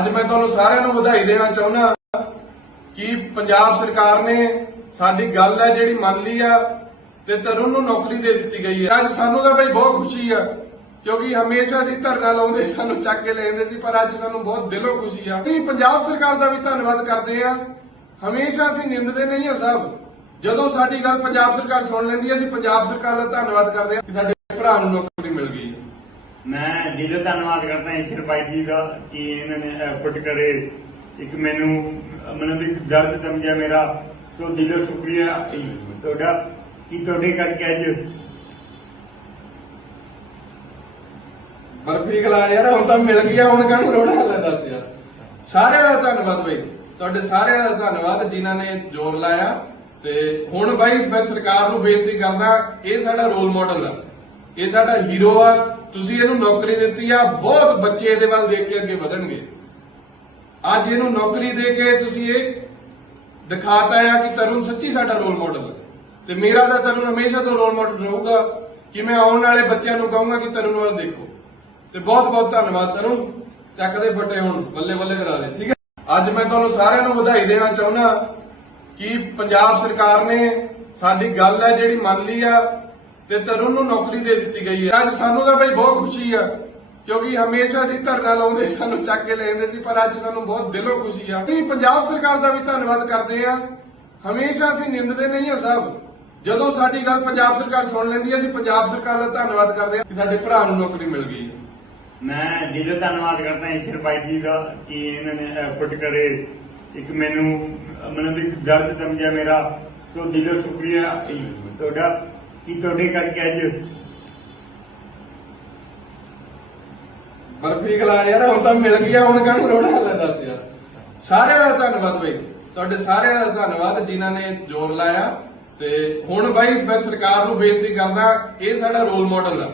ਅੱਜ ਮੈਂ ਤੁਹਾਨੂੰ ਸਾਰਿਆਂ ਨੂੰ ਵਧਾਈ ਦੇਣਾ ਚਾਹੁੰਦਾ ਕਿ ਪੰਜਾਬ ਸਰਕਾਰ ਨੇ ਸਾਡੀ ਗੱਲ ਹੈ ਜਿਹੜੀ ਮੰਨ ਲਈ ਆ ਤੇ ਤਰੁਣ ਨੂੰ ਨੌਕਰੀ ਦੇ ਦਿੱਤੀ ਗਈ ਹੈ। ਅੱਜ ਸਾਨੂੰ ਤਾਂ ਬਈ ਬਹੁਤ ਖੁਸ਼ੀ ਆ ਕਿਉਂਕਿ ਹਮੇਸ਼ਾ ਅਸੀਂ ਧਰਨਾ ਲਾਉਂਦੇ ਸਾਨੂੰ ਚੱਕ ਕੇ ਲੈ ਜਾਂਦੇ ਸੀ, ਪਰ ਅੱਜ ਸਾਨੂੰ ਬਹੁਤ ਦਿਲੋਂ ਖੁਸ਼ੀ ਆ। ਅਸੀਂ ਪੰਜਾਬ ਸਰਕਾਰ ਦਾ ਵੀ ਧੰਨਵਾਦ ਕਰਦੇ ਆ। ਹਮੇਸ਼ਾ ਅਸੀਂ ਨਿੰਦਦੇ ਨਹੀਂ ਹਾਂ ਸਾਹਿਬ, ਜਦੋਂ ਸਾਡੀ ਗੱਲ ਪੰਜਾਬ ਸਰਕਾਰ ਸੁਣ ਲੈਂਦੀ ਹੈ ਅਸੀਂ ਪੰਜਾਬ ਸਰਕਾਰ ਦਾ ਧੰਨਵਾਦ ਕਰਦੇ ਆ ਕਿ ਸਾਡੇ ਭਰਾ ਨੂੰ ਨੌਕਰੀ ਮਿਲ ਗਈ। मैं दिलों धन्यवाद करता ईश्वर भाई जी का कि इन्होंने एफर्ट करे, एक मैनू मतलब एक दर्द समझा मेरा, तो दिलों शुक्रिया थोड़ा कि थोड़े करके अज बर्फी खिला यार हम तो मिल गया, हम कहूँ रोड़ा हाल दस यार। सारे का धन्यवाद बई, तुहाडे सारे का धन्यवाद जिन्हां ने जोर लाया। ते हुण बई मैं सरकार नूं बेनती करदा, ये साडा रोल मॉडल है, ये साडा हीरो आ। ਤੁਸੀਂ ਇਹਨੂੰ ਨੌਕਰੀ ਦਿੱਤੀ ਆ, ਬਹੁਤ ਬੱਚੇ ਇਹਦੇ ਵੱਲ ਦੇਖ ਕੇ ਅੱਗੇ ਵਧਣਗੇ। ਅੱਜ ਇਹਨੂੰ ਨੌਕਰੀ ਦੇ ਕੇ ਤੁਸੀਂ ਇਹ ਦਿਖਾਤਾ ਆ ਕਿ ਤਰੁਣ ਸੱਚੀ ਸਾਡਾ ਰੋਲ ਮਾਡਲ ਹੈ ਤੇ ਮੇਰਾ ਤਾਂ ਤਰੁਣ ਹਮੇਸ਼ਾ ਤੋਂ ਰੋਲ ਮਾਡਲ ਰਹੂਗਾ ਕਿ ਮੈਂ ਆਉਣ ਵਾਲੇ ਬੱਚਿਆਂ ਨੂੰ ਕਹੂੰਗਾ ਕਿ ਤਰੁਣ ਵੱਲ ਦੇਖੋ। ਤੇ ਬਹੁਤ ਬਹੁਤ ਧੰਨਵਾਦ ਤਰੁਣ, ਚੱਕਦੇ ਫੱਟੇ ਹੁਣ ਬੱਲੇ ਬੱਲੇ ਕਰਾ ਦੇ। ਠੀਕ ਹੈ, ਅੱਜ ਮੈਂ ਤੁਹਾਨੂੰ ਸਾਰਿਆਂ ਨੂੰ ਵਧਾਈ ਦੇਣਾ ਚਾਹੁੰਦਾ ਕਿ ਪੰਜਾਬ ਸਰਕਾਰ ਨੇ ਸਾਡੀ ਗੱਲ ਹੈ ਜਿਹੜੀ ਮੰਨ ਲਈ ਆ ਤੇ ਤਰੁਣ ਨੂੰ ਨੌਕਰੀ ਦੇ ਦਿੱਤੀ ਗਈ ਹੈ। ਅੱਜ ਸਾਨੂੰ ਤਾਂ ਬਈ ਬਹੁਤ ਖੁਸ਼ੀ ਆ ਕਿਉਂਕਿ ਹਮੇਸ਼ਾ ਅਸੀਂ ਧਰਨਾ ਲਾਉਂਦੇ ਸਾਨੂੰ ਚੱਕ ਕੇ ਲੈ ਜਾਂਦੇ ਸੀ, ਪਰ ਅੱਜ ਸਾਨੂੰ ਬਹੁਤ ਦਿਲੋਂ ਖੁਸ਼ੀ ਆ। ਅਸੀਂ ਪੰਜਾਬ ਸਰਕਾਰ ਦਾ ਵੀ ਧੰਨਵਾਦ ਕਰਦੇ ਆ। ਹਮੇਸ਼ਾ ਅਸੀਂ ਨਿੰਦਦੇ ਨਹੀਂ ਹਾਂ ਸਾਹਿਬ, ਜਦੋਂ ਸਾਡੀ ਗੱਲ ਪੰਜਾਬ ਸਰਕਾਰ ਸੁਣ ਲੈਂਦੀ ਹੈ ਅਸੀਂ ਪੰਜਾਬ ਸਰਕਾਰ ਦਾ ਧੰਨਵਾਦ ਕਰਦੇ ਆ ਕਿ ਸਾਡੇ ਭਰਾ ਨੂੰ ਨੌਕਰੀ ਮਿਲ ਗਈ। मैं दिलों धन्यवाद करता ईश्वर भाई जी का कि इन्होंने एफर्ट करे, एक मैनू मतलब एक दर्द समझा मेरा, तो दिलों शुक्रिया थोड़ा कि थोड़े करके अज बर्फी खिला यार हम तो मिल गया, हम कहूँ रोड़ा हाल दस यार। सारे का धन्यवाद बई, तुहाडे सारे का धन्यवाद जिन्हां ने जोर लाया। ते हुण बई मैं सरकार नूं बेनती करदा, ये साडा रोल मॉडल है,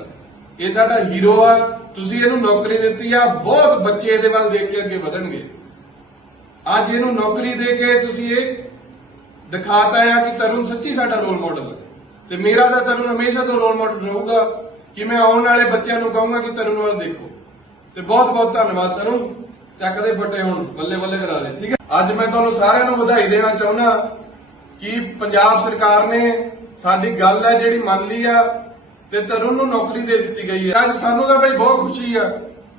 ये साडा हीरो आ। ਤੁਸੀਂ ਇਹਨੂੰ ਨੌਕਰੀ ਦਿੱਤੀ ਆ, ਬਹੁਤ ਬੱਚੇ ਇਹਦੇ ਵੱਲ ਦੇਖ ਕੇ ਅੱਗੇ ਵਧਣਗੇ। ਅੱਜ ਇਹਨੂੰ ਨੌਕਰੀ ਦੇ ਕੇ ਤੁਸੀਂ ਇਹ ਦਿਖਾਤਾ ਆ ਕਿ ਤਰੁਣ ਸੱਚੀ ਸਾਡਾ ਰੋਲ ਮਾਡਲ ਹੈ ਤੇ ਮੇਰਾ ਤਾਂ ਤਰੁਣ ਹਮੇਸ਼ਾ ਤੋਂ ਰੋਲ ਮਾਡਲ ਰਹੂਗਾ ਕਿ ਮੈਂ ਆਉਣ ਵਾਲੇ ਬੱਚਿਆਂ ਨੂੰ ਕਹੂੰਗਾ ਕਿ ਤਰੁਣ ਵੱਲ ਦੇਖੋ। ਤੇ ਬਹੁਤ ਬਹੁਤ ਧੰਨਵਾਦ ਤਰੁਣ, ਚੱਕਦੇ ਫੱਟੇ ਹੁਣ ਬੱਲੇ ਬੱਲੇ ਕਰਾ ਦੇ। ਠੀਕ ਹੈ, ਅੱਜ ਮੈਂ ਤੁਹਾਨੂੰ ਸਾਰਿਆਂ ਨੂੰ ਵਧਾਈ ਦੇਣਾ ਚਾਹੁੰਦਾ ਕਿ ਪੰਜਾਬ ਸਰਕਾਰ ਨੇ ਸਾਡੀ ਗੱਲ ਹੈ ਜਿਹੜੀ ਮੰਨ ਲਈ ਆ ਤੇ ਤਰੁਣ ਨੂੰ ਨੌਕਰੀ ਦੇ ਦਿੱਤੀ ਗਈ ਹੈ। ਅੱਜ ਸਾਨੂੰ ਤਾਂ ਬਈ ਬਹੁਤ ਖੁਸ਼ੀ ਆ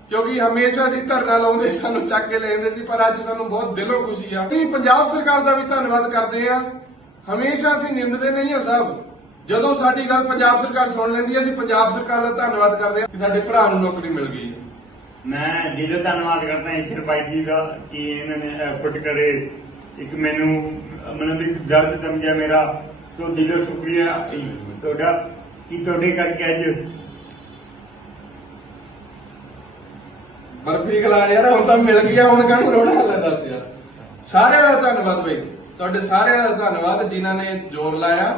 ਕਿਉਂਕਿ ਹਮੇਸ਼ਾ ਅਸੀਂ ਧਰਨਾ ਲਾਉਂਦੇ ਸਾਨੂੰ ਚੱਕ ਕੇ ਲੈ ਜਾਂਦੇ ਸੀ, ਪਰ ਅੱਜ ਸਾਨੂੰ ਬਹੁਤ ਦਿਲੋਂ ਖੁਸ਼ੀ ਆ। ਅਸੀਂ ਪੰਜਾਬ ਸਰਕਾਰ ਦਾ ਵੀ ਧੰਨਵਾਦ ਕਰਦੇ ਆ। ਹਮੇਸ਼ਾ ਅਸੀਂ ਨਿੰਦਦੇ ਨਹੀਂ ਹਾਂ ਸਾਹਿਬ, ਜਦੋਂ ਸਾਡੀ ਗੱਲ ਪੰਜਾਬ ਸਰਕਾਰ ਸੁਣ ਲੈਂਦੀ ਹੈ ਅਸੀਂ ਪੰਜਾਬ ਸਰਕਾਰ ਦਾ ਧੰਨਵਾਦ ਕਰਦੇ ਆ ਕਿ ਸਾਡੇ ਭਰਾ ਨੂੰ ਨੌਕਰੀ ਮਿਲ ਗਈ। मैं दिलों धन्यवाद करता ईश्वर भाई जी का कि इन्होंने एफर्ट करे, एक मैनू मतलब एक दर्द समझा मेरा, तो दिलों शुक्रिया थोड़ा कि थोड़े करके अज बर्फी खिला यार हम तो मिल गया, हम कहूँ रोड़ा हाल दस यार। सारे का धन्यवाद बई, तुहाडे सारे का धन्यवाद जिन्हां ने जोर लाया।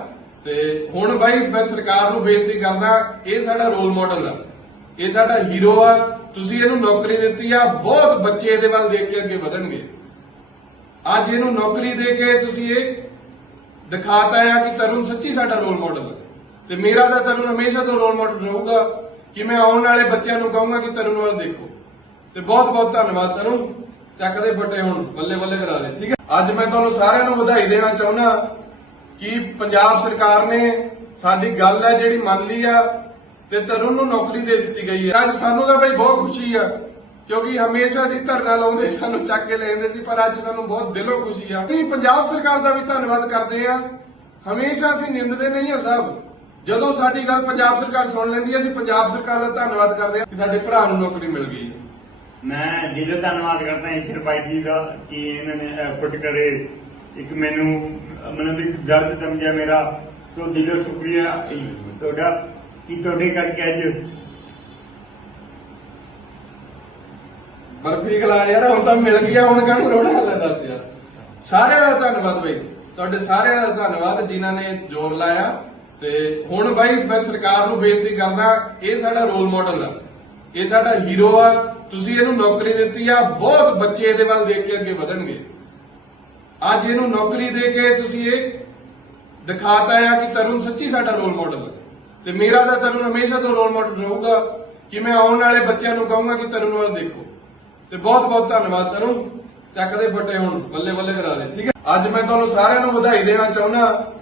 ते हुण बई मैं सरकार नूं बेनती करदा, ये साडा रोल मॉडल है, ये साडा हीरो आ। ਤੁਸੀਂ ਇਹਨੂੰ ਨੌਕਰੀ ਦਿੱਤੀ ਆ, ਬਹੁਤ ਬੱਚੇ ਇਹਦੇ ਵੱਲ ਦੇਖ ਕੇ ਅੱਗੇ ਵਧਣਗੇ। ਅੱਜ ਇਹਨੂੰ ਨੌਕਰੀ ਦੇ ਕੇ ਤੁਸੀਂ ਇਹ ਦਿਖਾਤਾ ਆ ਕਿ ਤਰੁਣ ਸੱਚੀ ਸਾਡਾ ਰੋਲ ਮਾਡਲ ਹੈ ਤੇ ਮੇਰਾ ਤਾਂ ਤਰੁਣ ਹਮੇਸ਼ਾ ਤੋਂ ਰੋਲ ਮਾਡਲ ਰਹੂਗਾ ਕਿ ਮੈਂ ਆਉਣ ਵਾਲੇ ਬੱਚਿਆਂ ਨੂੰ ਕਹੂੰਗਾ ਕਿ ਤਰੁਣ ਵੱਲ ਦੇਖੋ। ਤੇ ਬਹੁਤ ਬਹੁਤ ਧੰਨਵਾਦ ਤਰੁਣ, ਚੱਕਦੇ ਫੱਟੇ ਹੁਣ ਬੱਲੇ ਬੱਲੇ ਕਰਾ ਦੇ। ਠੀਕ ਹੈ, ਅੱਜ ਮੈਂ ਤੁਹਾਨੂੰ ਸਾਰਿਆਂ ਨੂੰ ਵਧਾਈ ਦੇਣਾ ਚਾਹੁੰਦਾ ਕਿ ਪੰਜਾਬ ਸਰਕਾਰ ਨੇ ਸਾਡੀ ਗੱਲ ਹੈ ਜਿਹੜੀ ਮੰਨ ਲਈ ਆ ਤੇ ਤਰੁਣ ਨੂੰ ਨੌਕਰੀ ਦੇ ਦਿੱਤੀ ਗਈ ਹੈ। ਅੱਜ ਸਾਨੂੰ ਤਾਂ ਬਈ ਬਹੁਤ ਖੁਸ਼ੀ ਆ ਕਿਉਂਕਿ ਹਮੇਸ਼ਾ ਅਸੀਂ ਧਰਨਾ ਲਾਉਂਦੇ ਸਾਨੂੰ ਚੱਕ ਕੇ ਲੈ ਜਾਂਦੇ ਸੀ, ਪਰ ਅੱਜ ਸਾਨੂੰ ਬਹੁਤ ਦਿਲੋਂ ਖੁਸ਼ੀ ਆ। ਅਸੀਂ ਪੰਜਾਬ ਸਰਕਾਰ ਦਾ ਵੀ ਧੰਨਵਾਦ ਕਰਦੇ ਆ। ਹਮੇਸ਼ਾ ਅਸੀਂ ਨਿੰਦਦੇ ਨਹੀਂ ਹਾਂ ਸਾਹਿਬ, ਜਦੋਂ ਸਾਡੀ ਗੱਲ ਪੰਜਾਬ ਸਰਕਾਰ ਸੁਣ ਲੈਂਦੀ ਹੈ ਅਸੀਂ ਪੰਜਾਬ ਸਰਕਾਰ ਦਾ ਧੰਨਵਾਦ ਕਰਦੇ ਆ ਕਿ ਸਾਡੇ ਭਰਾ ਨੂੰ ਨੌਕਰੀ ਮਿਲ ਗਈ। मैं दिलों धन्यवाद करता ईश्वर भाई जी का कि इन्होंने एफर्ट करे, एक मैनू मतलब एक दर्द समझा मेरा, तो दिलों शुक्रिया थोड़ा कि थोड़े करके अज बर्फी खिला यार हम तो मिल गया, हम कहूँ रोड़ा हाल दस यार। सारे का धन्यवाद बई, तुहाडे सारे का धन्यवाद जिन्हां ने जोर लाया। ते हुण बई मैं सरकार नूं बेनती करदा, ये साडा रोल मॉडल है, ये साडा हीरो आ। ਤੁਸੀਂ ਇਹਨੂੰ ਨੌਕਰੀ ਦਿੱਤੀ ਆ, ਬਹੁਤ ਬੱਚੇ ਇਹਦੇ ਵੱਲ ਦੇਖ ਕੇ ਅੱਗੇ ਵਧਣਗੇ। ਅੱਜ ਇਹਨੂੰ ਨੌਕਰੀ ਦੇ ਕੇ ਤੁਸੀਂ ਇਹ ਦਿਖਾਤਾ ਆ ਕਿ ਤਰੁਣ ਸੱਚੀ ਸਾਡਾ ਰੋਲ ਮਾਡਲ ਹੈ ਤੇ ਮੇਰਾ ਤਾਂ ਤਰੁਣ ਹਮੇਸ਼ਾ ਤੋਂ ਰੋਲ ਮਾਡਲ ਰਹੂਗਾ ਕਿ ਮੈਂ ਆਉਣ ਵਾਲੇ ਬੱਚਿਆਂ ਨੂੰ ਕਹੂੰਗਾ ਕਿ ਤਰੁਣ ਵੱਲ ਦੇਖੋ। ਤੇ ਬਹੁਤ ਬਹੁਤ ਧੰਨਵਾਦ ਤੈਨੂੰ। ਚੱਕਦੇ ਫੱਟੇ ਹੁਣ ਬੱਲੇ ਬੱਲੇ ਕਰਾ ਦੇ, ਠੀਕ ਹੈ। ਅੱਜ ਮੈਂ ਤੁਹਾਨੂੰ ਸਾਰਿਆਂ ਨੂੰ ਵਧਾਈ ਦੇਣਾ ਚਾਹੁੰਦਾ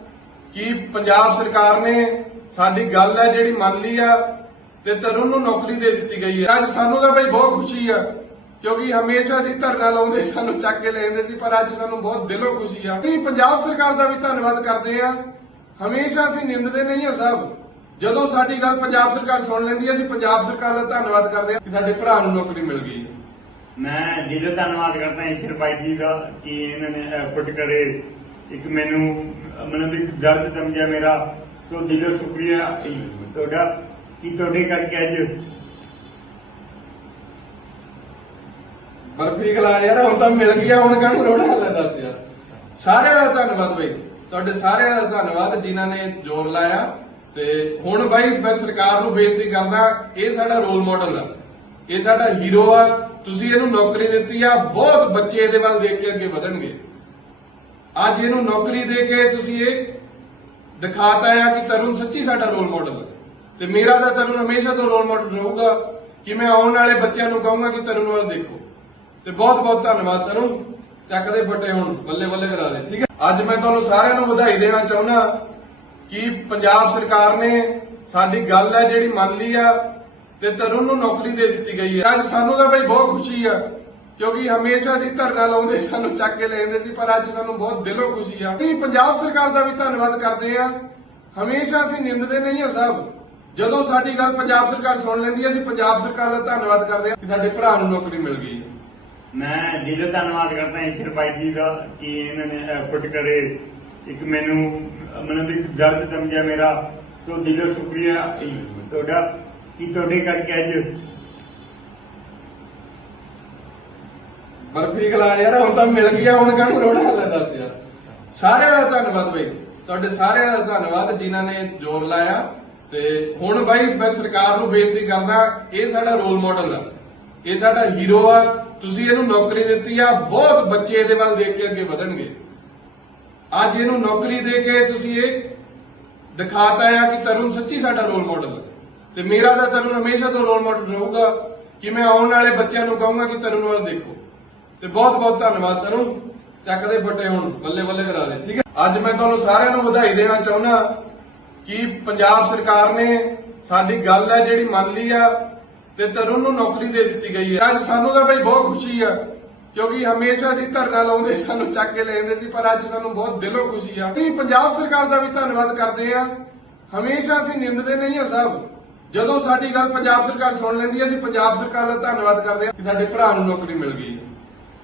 ਕਿ ਪੰਜਾਬ ਸਰਕਾਰ ਨੇ ਸਾਡੀ ਗੱਲ ਹੈ ਜਿਹੜੀ ਮੰਨ ਲਈ ਆ ਤੇ ਤਰੁਣ ਨੂੰ ਨੌਕਰੀ ਦੇ ਦਿੱਤੀ ਗਈ ਹੈ। ਅੱਜ ਸਾਨੂੰ ਤਾਂ ਬਈ ਬਹੁਤ ਖੁਸ਼ੀ ਆ ਕਿਉਂਕਿ ਹਮੇਸ਼ਾ ਅਸੀਂ ਧਰਨਾ ਲਾਉਂਦੇ ਸਾਨੂੰ ਚੱਕ ਕੇ ਲੈ ਜਾਂਦੇ ਸੀ, ਪਰ ਅੱਜ ਸਾਨੂੰ ਬਹੁਤ ਦਿਲੋਂ ਖੁਸ਼ੀ ਆ। ਅਸੀਂ ਪੰਜਾਬ ਸਰਕਾਰ ਦਾ ਵੀ ਧੰਨਵਾਦ ਕਰਦੇ ਆ। ਹਮੇਸ਼ਾ ਅਸੀਂ ਨਿੰਦਦੇ ਨਹੀਂ ਹਾਂ ਸਾਹਿਬ, ਜਦੋਂ ਸਾਡੀ ਗੱਲ ਪੰਜਾਬ ਸਰਕਾਰ ਸੁਣ ਲੈਂਦੀ ਹੈ ਅਸੀਂ ਪੰਜਾਬ ਸਰਕਾਰ ਦਾ ਧੰਨਵਾਦ ਕਰਦੇ ਆ ਕਿ ਸਾਡੇ ਭਰਾ ਨੂੰ ਨੌਕਰੀ ਮਿਲ ਗਈ। ਮੈਂ ਦਿਲੋਂ ਧੰਨਵਾਦ ਕਰਦਾ ਈਸ਼ਰ ਭਾਈ ਜੀ ਦਾ ਕਿ ਇਹਨਾਂ ਨੇ ਐਫਰਟ ਕਰੇ, ਇੱਕ ਮੈਨੂੰ ਮਤਲਬ ਇੱਕ ਦਰਦ ਸਮਝਿਆ ਮੇਰਾ, ਤੋਂ ਦਿਲੋਂ ਸ਼ੁਕਰੀਆ ਤੁਹਾਡਾ ਕਿ ਤੁਹਾਡੇ ਕਰਕੇ ਅੱਜ ਬਰਫੀ ਖਲਾ ਯਾਰ ਹੁਣ ਤਾਂ ਮਿਲ ਗਿਆ, ਹੁਣ ਕਾਹਨੂੰ ਰੋਣਾ ਲੈ ਦੱਸ ਯਾਰ। ਸਾਰਿਆਂ ਦਾ ਧੰਨਵਾਦ ਬਈ, ਤੁਹਾਡੇ ਸਾਰਿਆਂ ਦਾ ਧੰਨਵਾਦ ਜਿਨ੍ਹਾਂ ਨੇ ਜ਼ੋਰ ਲਾਇਆ। ਤੇ ਹੁਣ ਬਾਈ ਮੈਂ ਸਰਕਾਰ ਨੂੰ ਬੇਨਤੀ ਕਰਦਾ, ਇਹ ਸਾਡਾ ਰੋਲ ਮਾਡਲ ਆ, ਇਹ ਸਾਡਾ ਹੀਰੋ ਆ। ਤੁਸੀਂ ਇਹਨੂੰ ਨੌਕਰੀ ਦਿੱਤੀ ਆ, ਬਹੁਤ ਬੱਚੇ ਇਹਦੇ ਵੱਲ ਦੇਖ ਕੇ ਅੱਗੇ ਵਧਣਗੇ। ਅੱਜ ਇਹਨੂੰ ਨੌਕਰੀ ਦੇ ਕੇ ਤੁਸੀਂ ਇਹ ਦਿਖਾਤਾ ਆ ਕਿ ਤਰੁਣ ਸੱਚੀ ਸਾਡਾ ਰੋਲ ਮਾਡਲ ਹੈ। ਤੇ ਮੇਰਾ ਤਾਂ ਤਰੁਣ ਹਮੇਸ਼ਾ ਤੋਂ ਰੋਲ ਮਾਡਲ ਰਹੂਗਾ ਕਿ ਮੈਂ ਆਉਣ ਵਾਲੇ ਬੱਚਿਆਂ ਨੂੰ ਕਹੂੰਗਾ ਕਿ ਤਰੁਣ ਵੱਲ ਦੇਖੋ। ਤੇ ਬਹੁਤ ਬਹੁਤ ਧੰਨਵਾਦ ਤਰੁਣ। ਚੱਕਦੇ ਫੱਟੇ ਹੁਣ ਬੱਲੇ ਬੱਲੇ ਕਰਾ ਦੇ, ਠੀਕ ਹੈ। ਅੱਜ ਮੈਂ ਤੁਹਾਨੂੰ ਸਾਰਿਆਂ ਨੂੰ ਵਧਾਈ ਦੇਣਾ ਚਾਹੁੰਦਾ ਕਿ ਪੰਜਾਬ ਸਰਕਾਰ ਨੇ ਸਾਡੀ ਗੱਲ ਹੈ ਜਿਹੜੀ ਮੰਨ ਲਈ ਆ ਤੇ ਤਰੁਣ ਨੂੰ ਨੌਕਰੀ ਦੇ ਦਿੱਤੀ ਗਈ ਹੈ। ਅੱਜ ਸਾਨੂੰ ਤਾਂ ਬਈ ਬਹੁਤ ਖੁਸ਼ੀ ਆ ਕਿਉਂਕਿ ਹਮੇਸ਼ਾ ਅਸੀਂ ਧਰਨਾ ਲਾਉਂਦੇ ਸਾਨੂੰ ਚੱਕ ਕੇ ਲੈ ਜਾਂਦੇ ਸੀ, ਪਰ ਅੱਜ ਸਾਨੂੰ ਬਹੁਤ ਦਿਲੋਂ ਖੁਸ਼ੀ ਆ। ਅਸੀਂ ਪੰਜਾਬ ਸਰਕਾਰ ਦਾ ਵੀ ਧੰਨਵਾਦ ਕਰਦੇ ਆ। ਹਮੇਸ਼ਾ ਅਸੀਂ ਨਿੰਦਦੇ ਨਹੀਂ ਹਾਂ ਸਾਹਿਬ, ਜਦੋਂ ਸਾਡੀ ਗੱਲ ਪੰਜਾਬ ਸਰਕਾਰ ਸੁਣ ਲੈਂਦੀ ਹੈ ਅਸੀਂ ਪੰਜਾਬ ਸਰਕਾਰ ਦਾ ਧੰਨਵਾਦ ਕਰਦੇ ਆ ਕਿ ਸਾਡੇ ਭਰਾ ਨੂੰ ਨੌਕਰੀ ਮਿਲ ਗਈ। ਮੈਂ ਦਿਲੋਂ ਧੰਨਵਾਦ ਕਰਦਾ ਈਸ਼ਰ ਭਾਈ ਜੀ ਦਾ ਕਿ ਇਹਨਾਂ ਨੇ ਐਫਰਟ ਕਰੇ, ਇੱਕ ਮੈਨੂੰ ਮਤਲਬ ਇੱਕ ਦਰਦ ਸਮਝਿਆ ਮੇਰਾ, ਤੋਂ ਦਿਲੋਂ ਸ਼ੁਕਰੀਆ ਤੁਹਾਡਾ ਕਿ ਤੁਹਾਡੇ ਕਰਕੇ ਅੱਜ ਬਰਫੀ ਖਲਾ ਯਾਰ ਹੁਣ ਤਾਂ ਮਿਲ ਗਿਆ, ਹੁਣ ਕਾਹਨੂੰ ਰੋਣਾ ਲੈ ਦੱਸ ਯਾਰ। ਸਾਰਿਆਂ ਦਾ ਧੰਨਵਾਦ ਬਈ, ਤੁਹਾਡੇ ਸਾਰਿਆਂ ਦਾ ਧੰਨਵਾਦ ਜਿਨ੍ਹਾਂ ਨੇ ਜ਼ੋਰ ਲਾਇਆ। ਤੇ ਹੁਣ ਬਾਈ ਮੈਂ ਸਰਕਾਰ ਨੂੰ ਬੇਨਤੀ ਕਰਦਾ, ਇਹ ਸਾਡਾ ਰੋਲ ਮਾਡਲ ਆ, ਇਹ ਸਾਡਾ ਹੀਰੋ ਆ। ਤੁਸੀਂ ਇਹਨੂੰ ਨੌਕਰੀ ਦਿੱਤੀ ਆ, ਬਹੁਤ ਬੱਚੇ ਇਹਦੇ ਵੱਲ ਦੇਖ ਕੇ ਅੱਗੇ ਵਧਣਗੇ। ਅੱਜ ਇਹਨੂੰ ਨੌਕਰੀ ਦੇ ਕੇ ਤੁਸੀਂ ਇਹ ਦਿਖਾਤਾ ਆ ਕਿ ਤਰੁਣ ਸੱਚੀ ਸਾਡਾ ਰੋਲ ਮਾਡਲ ਹੈ। ਤੇ ਮੇਰਾ ਤਾਂ ਤਰੁਣ ਹਮੇਸ਼ਾ ਤੋਂ ਰੋਲ ਮਾਡਲ ਰਹੂਗਾ ਕਿ ਮੈਂ ਆਉਣ ਵਾਲੇ ਬੱਚਿਆਂ ਨੂੰ ਕਹੂੰਗਾ ਕਿ ਤਰੁਣ ਵੱਲ ਦੇਖੋ। ਤੇ ਬਹੁਤ ਬਹੁਤ ਧੰਨਵਾਦ ਤਰੁਣ। ਚੱਕਦੇ ਫੱਟੇ ਹੁਣ ਬੱਲੇ ਬੱਲੇ ਕਰਾ ਦੇ, ਠੀਕ ਹੈ। ਅੱਜ ਮੈਂ ਤੁਹਾਨੂੰ ਸਾਰਿਆਂ ਨੂੰ ਵਧਾਈ ਦੇਣਾ ਚਾਹੁੰਦਾ ਕਿ ਪੰਜਾਬ ਸਰਕਾਰ ਨੇ ਸਾਡੀ ਗੱਲ ਹੈ ਜਿਹੜੀ ਮੰਨ ਲਈ ਆ ਤੇ ਤਰੁਣ ਨੂੰ ਨੌਕਰੀ ਦੇ ਦਿੱਤੀ ਗਈ ਹੈ। ਅੱਜ ਸਾਨੂੰ ਤਾਂ ਬਈ ਬਹੁਤ ਖੁਸ਼ੀ ਆ ਕਿਉਂਕਿ ਹਮੇਸ਼ਾ ਅਸੀਂ ਧਰਨਾ ਲਾਉਂਦੇ ਸਾਨੂੰ ਚੱਕ ਕੇ ਲੈ ਜਾਂਦੇ ਸੀ, ਪਰ ਅੱਜ ਸਾਨੂੰ ਬਹੁਤ ਦਿਲੋਂ ਖੁਸ਼ੀ ਆ। ਅਸੀਂ ਪੰਜਾਬ ਸਰਕਾਰ ਦਾ ਵੀ ਧੰਨਵਾਦ ਕਰਦੇ ਆ। ਹਮੇਸ਼ਾ ਅਸੀਂ ਨਿੰਦਦੇ ਨਹੀਂ ਹਾਂ ਸਾਹਿਬ, ਜਦੋਂ ਸਾਡੀ ਗੱਲ ਪੰਜਾਬ ਸਰਕਾਰ ਸੁਣ ਲੈਂਦੀ ਹੈ ਅਸੀਂ ਪੰਜਾਬ ਸਰਕਾਰ ਦਾ ਧੰਨਵਾਦ ਕਰਦੇ ਆ ਕਿ ਸਾਡੇ ਭਰਾ ਨੂੰ ਨੌਕਰੀ ਮਿਲ ਗਈ।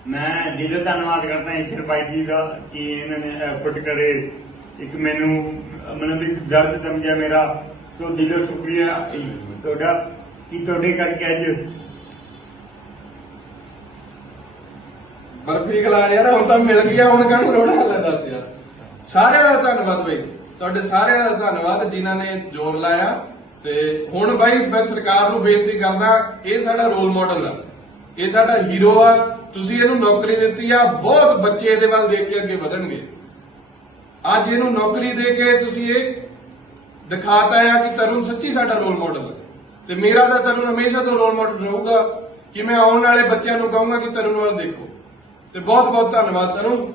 ਮੈਂ ਦਿਲੋਂ ਧੰਨਵਾਦ ਕਰਦਾ ਈਸ਼ਰ ਭਾਈ ਜੀ ਦਾ ਕਿ ਇਹਨਾਂ ਨੇ ਐਫਰਟ ਕਰੇ, ਇੱਕ ਮੈਨੂੰ ਮਤਲਬ ਇੱਕ ਦਰਦ ਸਮਝਿਆ ਮੇਰਾ, ਤੋਂ ਦਿਲੋਂ ਸ਼ੁਕਰੀਆ ਤੁਹਾਡਾ ਕਿ ਤੁਹਾਡੇ ਕਰਕੇ ਅੱਜ ਬਰਫੀ ਖਲਾ ਯਾਰ ਹੁਣ ਤਾਂ ਮਿਲ ਗਿਆ, ਹੁਣ ਕਾਹਨੂੰ ਰੋਣਾ ਲੈ ਦੱਸ ਯਾਰ। ਸਾਰਿਆਂ ਦਾ ਧੰਨਵਾਦ ਬਈ, ਤੁਹਾਡੇ ਸਾਰਿਆਂ ਦਾ ਧੰਨਵਾਦ ਜਿਨ੍ਹਾਂ ਨੇ ਜ਼ੋਰ ਲਾਇਆ। ਤੇ ਹੁਣ ਬਾਈ ਮੈਂ ਸਰਕਾਰ ਨੂੰ ਬੇਨਤੀ ਕਰਦਾ, ਇਹ ਸਾਡਾ ਰੋਲ ਮਾਡਲ ਆ, ਇਹ ਸਾਡਾ ਹੀਰੋ ਆ। ਤੁਸੀਂ ਇਹਨੂੰ ਨੌਕਰੀ ਦਿੱਤੀ ਆ, ਬਹੁਤ ਬੱਚੇ ਇਹਦੇ ਵੱਲ ਦੇਖ ਕੇ ਅੱਗੇ ਵਧਣਗੇ। ਅੱਜ ਇਹਨੂੰ ਨੌਕਰੀ ਦੇ ਕੇ ਤੁਸੀਂ ਇਹ ਦਿਖਾਤਾ ਆ ਕਿ ਤਰੁਣ ਸੱਚੀ ਸਾਡਾ ਰੋਲ ਮਾਡਲ ਹੈ। ਤੇ ਮੇਰਾ ਤਾਂ ਤਰੁਣ ਹਮੇਸ਼ਾ ਤੋਂ ਰੋਲ ਮਾਡਲ ਰਹੂਗਾ ਕਿ ਮੈਂ ਆਉਣ ਵਾਲੇ ਬੱਚਿਆਂ ਨੂੰ ਕਹੂੰਗਾ ਕਿ ਤਰੁਣ ਵੱਲ ਦੇਖੋ। ਤੇ ਬਹੁਤ ਬਹੁਤ ਧੰਨਵਾਦ ਤਰੁਣ।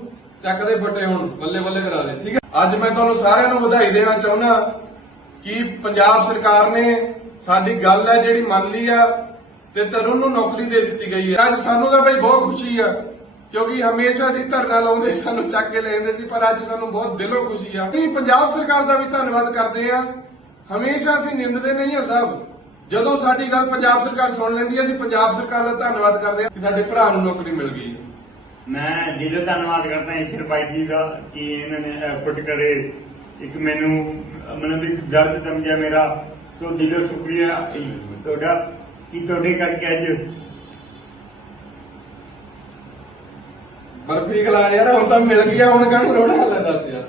ਚੱਕਦੇ ਫੱਟੇ ਹੁਣ ਬੱਲੇ ਬੱਲੇ ਕਰਾ ਦੇ, ਠੀਕ ਹੈ। ਅੱਜ ਮੈਂ ਤੁਹਾਨੂੰ ਸਾਰਿਆਂ ਨੂੰ ਵਧਾਈ ਦੇਣਾ ਚਾਹੁੰਦਾ ਕਿ ਪੰਜਾਬ ਸਰਕਾਰ ਨੇ ਸਾਡੀ ਗੱਲ ਹੈ ਜਿਹੜੀ ਮੰਨ ਲਈ ਆ ਤੇ ਤਰੁਣ ਨੂੰ ਨੌਕਰੀ ਦੇ ਦਿੱਤੀ ਗਈ ਹੈ। ਅੱਜ ਸਾਨੂੰ ਤਾਂ ਬਈ ਬਹੁਤ ਖੁਸ਼ੀ ਆ ਕਿਉਂਕਿ ਹਮੇਸ਼ਾ ਅਸੀਂ ਧਰਨਾ ਲਾਉਂਦੇ ਸਾਨੂੰ ਚੱਕ ਕੇ ਲੈ ਜਾਂਦੇ ਸੀ, ਪਰ ਅੱਜ ਸਾਨੂੰ ਬਹੁਤ ਦਿਲੋਂ ਖੁਸ਼ੀ ਆ। ਅਸੀਂ ਪੰਜਾਬ ਸਰਕਾਰ ਦਾ ਵੀ ਧੰਨਵਾਦ ਕਰਦੇ ਆ। ਹਮੇਸ਼ਾ ਅਸੀਂ ਨਿੰਦਦੇ ਨਹੀਂ ਹਾਂ ਸਾਹਿਬ, ਜਦੋਂ ਸਾਡੀ ਗੱਲ ਪੰਜਾਬ ਸਰਕਾਰ ਸੁਣ ਲੈਂਦੀ ਹੈ ਅਸੀਂ ਪੰਜਾਬ ਸਰਕਾਰ ਦਾ ਧੰਨਵਾਦ ਕਰਦੇ ਆ ਕਿ ਸਾਡੇ ਭਰਾ ਨੂੰ ਨੌਕਰੀ ਮਿਲ ਗਈ। ਮੈਂ ਦਿਲੋਂ ਧੰਨਵਾਦ ਕਰਦਾ ਈਸ਼ਰ ਭਾਈ ਜੀ ਦਾ ਕਿ ਇਹਨਾਂ ਨੇ ਐਫਰਟ ਕਰੇ, ਇੱਕ ਮੈਨੂੰ ਮਤਲਬ ਇੱਕ ਦਰਦ ਸਮਝਿਆ ਮੇਰਾ, ਤੋਂ ਦਿਲੋਂ ਸ਼ੁਕਰੀਆ ਤੁਹਾਡਾ ਕਿ ਤੁਹਾਡੇ ਕਰਕੇ ਅੱਜ ਬਰਫੀ ਖਲਾ ਯਾਰ ਹੁਣ ਤਾਂ ਮਿਲ ਗਿਆ, ਹੁਣ ਕਾਹਨੂੰ ਰੋਣਾ ਲੈ ਦੱਸ ਯਾਰ।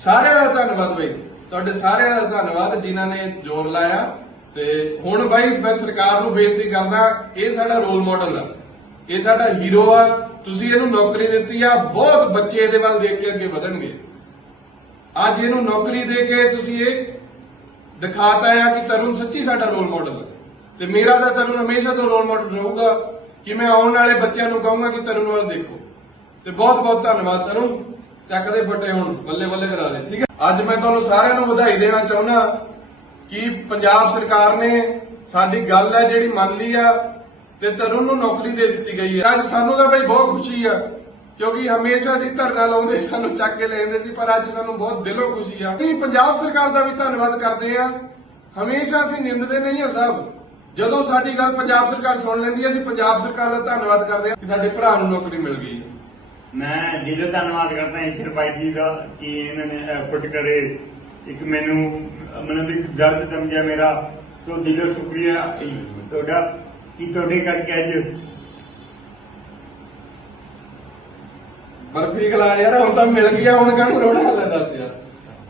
ਸਾਰਿਆਂ ਦਾ ਧੰਨਵਾਦ ਬਈ, ਤੁਹਾਡੇ ਸਾਰਿਆਂ ਦਾ ਧੰਨਵਾਦ ਜਿਨ੍ਹਾਂ ਨੇ ਜ਼ੋਰ ਲਾਇਆ। ਤੇ ਹੁਣ ਬਾਈ ਮੈਂ ਸਰਕਾਰ ਨੂੰ ਬੇਨਤੀ ਕਰਦਾ, ਇਹ ਸਾਡਾ ਰੋਲ ਮਾਡਲ ਆ, ਇਹ ਸਾਡਾ ਹੀਰੋ ਆ। ਤੁਸੀਂ ਇਹਨੂੰ ਨੌਕਰੀ ਦਿੱਤੀ ਆ, ਬਹੁਤ ਬੱਚੇ ਇਹਦੇ ਵੱਲ ਦੇਖ ਕੇ ਅੱਗੇ ਵਧਣਗੇ। ਅੱਜ ਇਹਨੂੰ ਨੌਕਰੀ ਦੇ ਕੇ ਤੁਸੀਂ ਇਹ ਦਿਖਾਤਾ ਆ ਕਿ ਤਰੁਣ ਸੱਚੀ ਸਾਡਾ ਰੋਲ ਮਾਡਲ ਹੈ। ਤੇ ਮੇਰਾ ਤਾਂ ਤਰੁਣ ਹਮੇਸ਼ਾ ਤੋਂ ਰੋਲ ਮਾਡਲ ਰਹੂਗਾ ਕਿ ਮੈਂ ਆਉਣ ਵਾਲੇ ਬੱਚਿਆਂ ਨੂੰ ਕਹੂੰਗਾ ਕਿ ਤਰੁਣ ਵੱਲ ਦੇਖੋ। ਤੇ ਬਹੁਤ ਬਹੁਤ ਧੰਨਵਾਦ ਤਰੁਣ, ਚੱਕਦੇ ਫੱਟੇ ਹੁਣ ਬੱਲੇ ਬੱਲੇ ਕਰਾ ਦੇ। ਠੀਕ ਹੈ, ਅੱਜ ਮੈਂ ਤੁਹਾਨੂੰ ਸਾਰਿਆਂ ਨੂੰ ਵਧਾਈ ਦੇਣਾ ਚਾਹੁੰਦਾ ਕਿ ਪੰਜਾਬ ਸਰਕਾਰ ਨੇ ਸਾਡੀ ਗੱਲ ਹੈ ਜਿਹੜੀ ਮੰਨ ਲਈ ਆ ਤੇ ਤਰੁਣ ਨੂੰ ਨੌਕਰੀ ਦੇ ਦਿੱਤੀ ਗਈ ਹੈ। ਅੱਜ ਸਾਨੂੰ ਤਾਂ ਬਈ ਬਹੁਤ ਖੁਸ਼ੀ ਆ, ਕਿਉਂਕਿ ਹਮੇਸ਼ਾ ਅਸੀਂ ਧਰਨਾ ਲਾਉਂਦੇ ਸਾਨੂੰ ਚੱਕ ਕੇ ਲੈ ਜਾਂਦੇ ਸੀ, ਪਰ ਅੱਜ ਸਾਨੂੰ ਬਹੁਤ ਦਿਲੋਂ ਖੁਸ਼ੀ ਆ। ਅਸੀਂ ਪੰਜਾਬ ਸਰਕਾਰ ਦਾ ਵੀ ਧੰਨਵਾਦ ਕਰਦੇ ਆ। ਹਮੇਸ਼ਾ ਅਸੀਂ ਨਿੰਦਦੇ ਨਹੀਂ ਹਾਂ ਸਾਹਿਬ, ਜਦੋਂ ਸਾਡੀ ਗੱਲ ਪੰਜਾਬ ਸਰਕਾਰ ਸੁਣ ਲੈਂਦੀ ਹੈ ਅਸੀਂ ਪੰਜਾਬ ਸਰਕਾਰ ਦਾ ਧੰਨਵਾਦ ਕਰਦੇ ਆ ਕਿ ਸਾਡੇ ਭਰਾ ਨੂੰ ਨੌਕਰੀ ਮਿਲ ਗਈ। ਮੈਂ ਦਿਲੋਂ ਧੰਨਵਾਦ ਕਰਦਾ ਈਸ਼ਰ ਭਾਈ ਜੀ ਦਾ ਕਿ ਇਹਨਾਂ ਨੇ ਐਫਰਟ ਕਰੇ, ਇੱਕ ਮੈਨੂੰ ਇੱਕ ਦਰਦ ਸਮਝਿਆ ਮੇਰਾ, ਤੋਂ ਦਿਲੋਂ ਸ਼ੁਕਰੀਆ ਤੁਹਾਡਾ ਕਿ ਤੁਹਾਡੇ ਕਰਕੇ ਅੱਜ ਬਰਫੀ ਖਲਾ ਯਾਰ, ਹੁਣ ਤਾਂ ਮਿਲ ਗਿਆ, ਹੁਣ ਕਾਹਨੂੰ ਰੋਣਾ ਲੈ ਦੱਸ ਯਾਰ।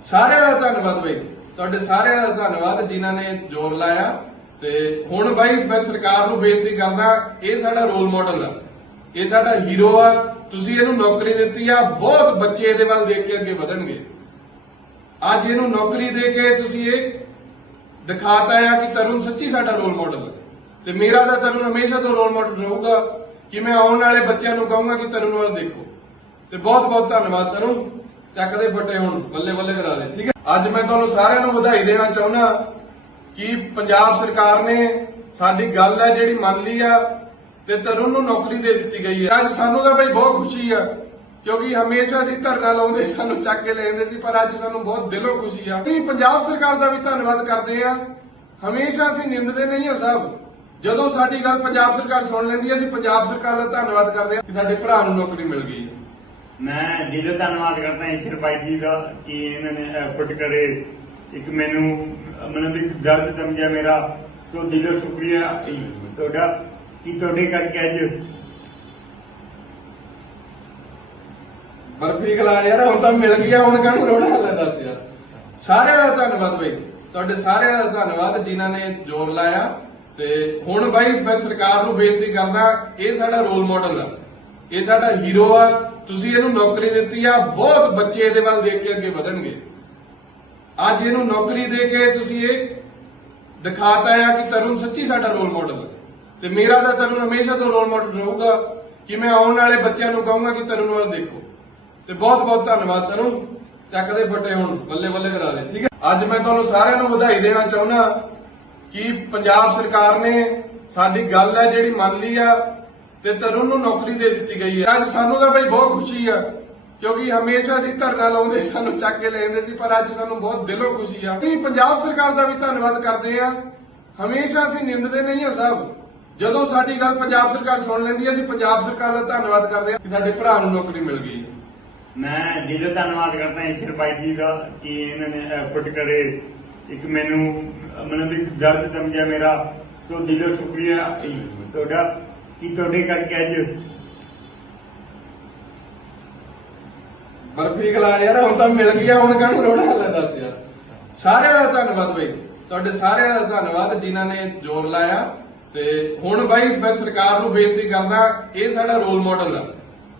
ਸਾਰਿਆਂ ਦਾ ਧੰਨਵਾਦ ਬਈ, ਤੁਹਾਡੇ ਸਾਰਿਆਂ ਦਾ ਧੰਨਵਾਦ ਜਿਨ੍ਹਾਂ ਨੇ ਜ਼ੋਰ ਲਾਇਆ। ਤੇ ਹੁਣ ਬਾਈ ਮੈਂ ਸਰਕਾਰ ਨੂੰ ਬੇਨਤੀ ਕਰਦਾ, ਇਹ ਸਾਡਾ ਰੋਲ ਮਾਡਲ ਆ, ਇਹ ਸਾਡਾ ਹੀਰੋ ਆ। ਤੁਸੀਂ ਇਹਨੂੰ ਨੌਕਰੀ ਦਿੱਤੀ ਆ, ਬਹੁਤ ਬੱਚੇ ਇਹਦੇ ਵੱਲ ਦੇਖ ਕੇ ਅੱਗੇ ਵਧਣਗੇ। ਅੱਜ ਇਹਨੂੰ ਨੌਕਰੀ ਦੇ ਕੇ ਤੁਸੀਂ ਇਹ ਦਿਖਾਤਾ ਆ ਕਿ ਤਰੁਣ ਸੱਚੀ ਸਾਡਾ ਰੋਲ ਮਾਡਲ ਹੈ। ਤੇ ਮੇਰਾ ਤਾਂ ਤਰੁਣ ਹਮੇਸ਼ਾ ਤੋਂ ਰੋਲ ਮਾਡਲ ਰਹੂਗਾ ਕਿ ਮੈਂ ਆਉਣ ਵਾਲੇ ਬੱਚਿਆਂ ਨੂੰ ਕਹੂੰਗਾ ਕਿ ਤਰੁਣ ਵੱਲ ਦੇਖੋ। ਤੇ ਬਹੁਤ ਬਹੁਤ ਧੰਨਵਾਦ ਤਰੁਣ, ਚੱਕਦੇ ਫੱਟੇ ਹੁਣ ਬੱਲੇ ਬੱਲੇ ਕਰਾ ਦੇ। ਠੀਕ ਹੈ, ਅੱਜ ਮੈਂ ਤੁਹਾਨੂੰ ਸਾਰਿਆਂ ਨੂੰ ਵਧਾਈ ਦੇਣਾ ਚਾਹੁੰਦਾ ਕਿ ਪੰਜਾਬ ਸਰਕਾਰ ਨੇ ਸਾਡੀ ਗੱਲ ਹੈ ਜਿਹੜੀ ਮੰਨ ਲਈ ਆ ਤੇ ਤਰੁਣ ਨੂੰ ਨੌਕਰੀ ਦੇ ਦਿੱਤੀ ਗਈ ਹੈ। ਅੱਜ ਸਾਨੂੰ ਤਾਂ ਬਈ ਬਹੁਤ ਖੁਸ਼ੀ ਆ, ਕਿਉਂਕਿ ਹਮੇਸ਼ਾ ਅਸੀਂ ਧਰਨਾ ਲਾਉਂਦੇ ਸਾਨੂੰ ਚੱਕ ਕੇ ਲੈ ਜਾਂਦੇ ਸੀ, ਪਰ ਅੱਜ ਸਾਨੂੰ ਬਹੁਤ ਦਿਲੋਂ ਖੁਸ਼ੀ ਆ। ਅਸੀਂ ਪੰਜਾਬ ਸਰਕਾਰ ਦਾ ਵੀ ਧੰਨਵਾਦ ਕਰਦੇ ਆ। ਹਮੇਸ਼ਾ ਅਸੀਂ ਨਿੰਦਦੇ ਨਹੀਂ ਹਾਂ ਸਾਹਿਬ, ਜਦੋਂ ਸਾਡੀ ਗੱਲ ਪੰਜਾਬ ਸਰਕਾਰ ਸੁਣ ਲੈਂਦੀ ਹੈ ਅਸੀਂ ਪੰਜਾਬ ਸਰਕਾਰ ਦਾ ਧੰਨਵਾਦ ਕਰਦੇ ਆ ਕਿ ਸਾਡੇ ਭਰਾ ਨੂੰ ਨੌਕਰੀ ਮਿਲ ਗਈ। ਮੈਂ ਦਿਲੋਂ ਧੰਨਵਾਦ ਕਰਦਾ ਈਸ਼ਰ ਭਾਈ ਜੀ ਦਾ ਕਿ ਇਹਨਾਂ ਨੇ ਐਫਰਟ ਕਰੇ, ਇੱਕ ਮੈਨੂੰ ਇੱਕ ਦਰਦ ਸਮਝਿਆ ਮੇਰਾ, ਤੋਂ ਦਿਲੋਂ ਸ਼ੁਕਰੀਆ ਤੁਹਾਡਾ ਕਿ ਤੁਹਾਡੇ ਕਰਕੇ ਅੱਜ ਬਰਫੀ ਖਲਾ ਯਾਰ, ਹੁਣ ਤਾਂ ਮਿਲ ਗਿਆ, ਹੁਣ ਕਾਹਨੂੰ ਰੋਣਾ ਲੈ ਦੱਸ ਯਾਰ। ਸਾਰਿਆਂ ਦਾ ਧੰਨਵਾਦ ਬਈ, ਤੁਹਾਡੇ ਸਾਰਿਆਂ ਦਾ ਧੰਨਵਾਦ ਜਿਨ੍ਹਾਂ ਨੇ ਜ਼ੋਰ ਲਾਇਆ। ਤੇ ਹੁਣ ਬਾਈ ਮੈਂ ਸਰਕਾਰ ਨੂੰ ਬੇਨਤੀ ਕਰਦਾ, ਇਹ ਸਾਡਾ ਰੋਲ ਮਾਡਲ ਆ, ਇਹ ਸਾਡਾ ਹੀਰੋ ਆ। ਤੁਸੀਂ ਇਹਨੂੰ ਨੌਕਰੀ ਦਿੱਤੀ ਆ, ਬਹੁਤ ਬੱਚੇ ਇਹਦੇ ਵੱਲ ਦੇਖ ਕੇ ਅੱਗੇ ਵਧਣਗੇ। ਅੱਜ ਇਹਨੂੰ ਨੌਕਰੀ ਦੇ ਕੇ ਤੁਸੀਂ ਇਹ ਦਿਖਾਤਾ ਆ ਕਿ ਤਰੁਣ ਸੱਚੀ ਸਾਡਾ ਰੋਲ ਮਾਡਲ ਹੈ। ਤੇ ਮੇਰਾ ਤਾਂ ਤਰੁਣ ਹਮੇਸ਼ਾ ਤੋਂ ਰੋਲ ਮਾਡਲ ਰਹੂਗਾ ਕਿ ਮੈਂ ਆਉਣ ਵਾਲੇ ਬੱਚਿਆਂ ਨੂੰ ਕਹੂੰਗਾ ਕਿ ਤਰੁਣ ਵੱਲ ਦੇਖੋ। ਤੇ ਬਹੁਤ ਬਹੁਤ ਧੰਨਵਾਦ ਤਰੁਣ, ਚੱਕਦੇ ਫੱਟੇ ਹੁਣ ਬੱਲੇ ਬੱਲੇ ਕਰਾ ਦੇ। ਠੀਕ ਹੈ, ਅੱਜ ਮੈਂ ਤੁਹਾਨੂੰ ਸਾਰਿਆਂ ਨੂੰ ਵਧਾਈ ਦੇਣਾ ਚਾਹੁੰਦਾ ਕਿ ਪੰਜਾਬ ਸਰਕਾਰ ਨੇ ਸਾਡੀ ਗੱਲ ਹੈ ਜਿਹੜੀ ਮੰਨ ਲਈ ਆ ਤੇ ਤਰੁਣ ਨੂੰ ਨੌਕਰੀ ਦੇ ਦਿੱਤੀ ਗਈ ਹੈ। ਅੱਜ ਸਾਨੂੰ ਤਾਂ ਬਈ ਬਹੁਤ ਖੁਸ਼ੀ ਆ, ਕਿਉਂਕਿ ਹਮੇਸ਼ਾ ਅਸੀਂ ਧਰਨਾ ਲਾਉਂਦੇ ਸਾਨੂੰ ਚੱਕ ਕੇ ਲੈ ਜਾਂਦੇ ਸੀ, ਪਰ ਅੱਜ ਸਾਨੂੰ ਬਹੁਤ ਦਿਲੋਂ ਖੁਸ਼ੀ ਆ। ਅਸੀਂ ਪੰਜਾਬ ਸਰਕਾਰ ਦਾ ਵੀ ਧੰਨਵਾਦ ਕਰਦੇ ਆ। ਹਮੇਸ਼ਾ ਅਸੀਂ ਨਿੰਦਦੇ ਨਹੀਂ ਹਾਂ ਸਾਹਿਬ, ਜਦੋਂ ਸਾਡੀ ਗੱਲ ਪੰਜਾਬ ਸਰਕਾਰ ਸੁਣ ਲੈਂਦੀ ਹੈ ਅਸੀਂ ਪੰਜਾਬ ਸਰਕਾਰ ਦਾ ਧੰਨਵਾਦ ਕਰਦੇ ਆ ਕਿ ਸਾਡੇ ਭਰਾ ਨੂੰ ਨੌਕਰੀ ਮਿਲ ਗਈ। ਮੈਂ ਦਿਲੋਂ ਧੰਨਵਾਦ ਕਰਦਾ ਈਸ਼ਰ ਭਾਈ ਜੀ ਦਾ ਕਿ ਇਹਨਾਂ ਨੇ ਐਫਰਟ ਕਰੇ, ਇੱਕ ਮੈਨੂੰ ਇੱਕ ਦਰਦ ਸਮਝਿਆ ਮੇਰਾ, ਤੋਂ ਦਿਲੋਂ ਸ਼ੁਕਰੀਆ ਤੁਹਾਡਾ ਕਿ ਤੁਹਾਡੇ ਕਰਕੇ ਅੱਜ ਬਰਫੀ ਖਲਾ ਯਾਰ, ਹੁਣ ਤਾਂ ਮਿਲ ਗਿਆ, ਹੁਣ ਕਾਹਨੂੰ ਰੋਣਾ ਲੈ ਦੱਸ ਯਾਰ। ਸਾਰਿਆਂ ਦਾ ਧੰਨਵਾਦ ਬਈ, ਤੁਹਾਡੇ ਸਾਰਿਆਂ ਦਾ ਧੰਨਵਾਦ ਜਿਨ੍ਹਾਂ ਨੇ ਜ਼ੋਰ ਲਾਇਆ। ਤੇ ਹੁਣ ਬਾਈ ਮੈਂ ਸਰਕਾਰ ਨੂੰ ਬੇਨਤੀ ਕਰਦਾ, ਇਹ ਸਾਡਾ ਰੋਲ ਮਾਡਲ ਆ,